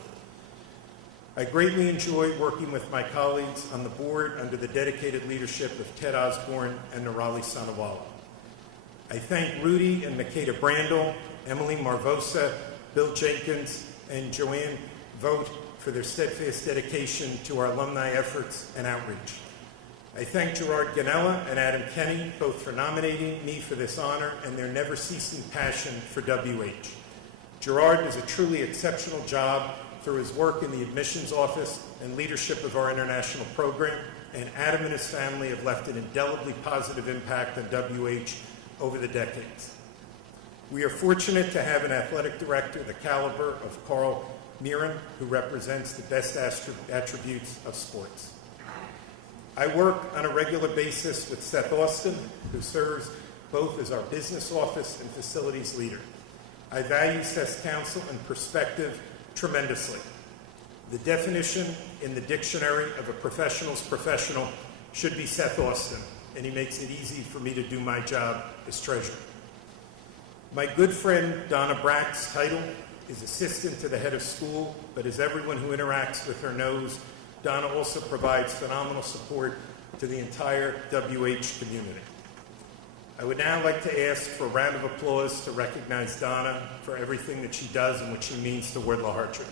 I greatly enjoy working with my colleagues on the board under the dedicated leadership of Ted Osborne and Nirali Sanawala. I thank Rudy and Makeda Brandel, Emily Marvosa, Bill Jenkins, and Joanne Vogt for their steadfast dedication to our alumni efforts and outreach. I thank Gerard Ganella and Adam Kenny both for nominating me for this honor and their never-ceasing passion for WH. Gerard does a truly exceptional job through his work in the admissions office and leadership of our international program, and Adam and his family have left an indelibly positive impact on WH over the decades. We are fortunate to have an athletic director the caliber of Carl Mirren, who represents the best attributes of sports. I work on a regular basis with Seth Austin, who serves both as our business office and facilities leader. I value Seth's counsel and perspective tremendously. The definition in the dictionary of a professional's professional should be Seth Austin, and he makes it easy for me to do my job as treasurer. My good friend Donna Brack's title is assistant to the head of school, but as everyone who interacts with her knows, Donna also provides phenomenal support to the entire WH community. I would now like to ask for a round of applause to recognize Donna for everything that she does and what she means to Wardlaw-Hartridge.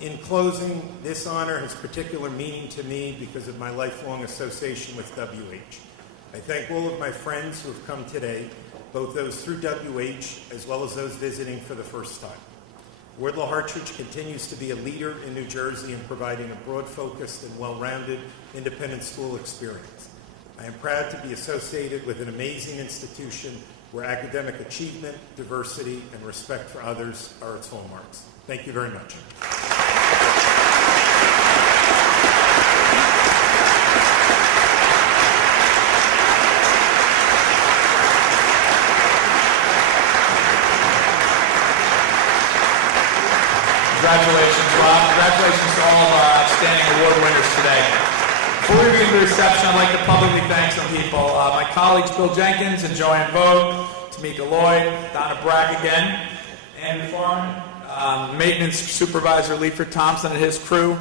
In closing, this honor has particular meaning to me because of my lifelong association with WH. I thank all of my friends who have come today, both those through WH as well as those visiting for the first time. Wardlaw-Hartridge continues to be a leader in New Jersey in providing a broad-focused and well-rounded independent school experience. I am proud to be associated with an amazing institution where academic achievement, diversity, and respect for others are its hallmarks. Thank you very much. Congratulations, Rob. Congratulations to all of our outstanding award winners today. Before we begin the reception, I'd like to publicly thank some people. My colleagues, Bill Jenkins and Joanne Vogt, Tamika Lloyd, Donna Brack again, Andy Farman, Maintenance Supervisor Leifert Thompson and his crew,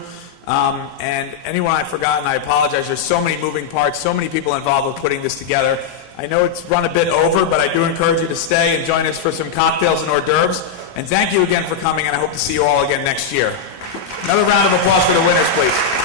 and anyone I've forgotten, I apologize. There's so many moving parts, so many people involved with putting this together. I know it's run a bit over, but I do encourage you to stay and join us for some cocktails and hors d'oeuvres. And thank you again for coming, and I hope to see you all again next year. Another round of applause for the winners, please.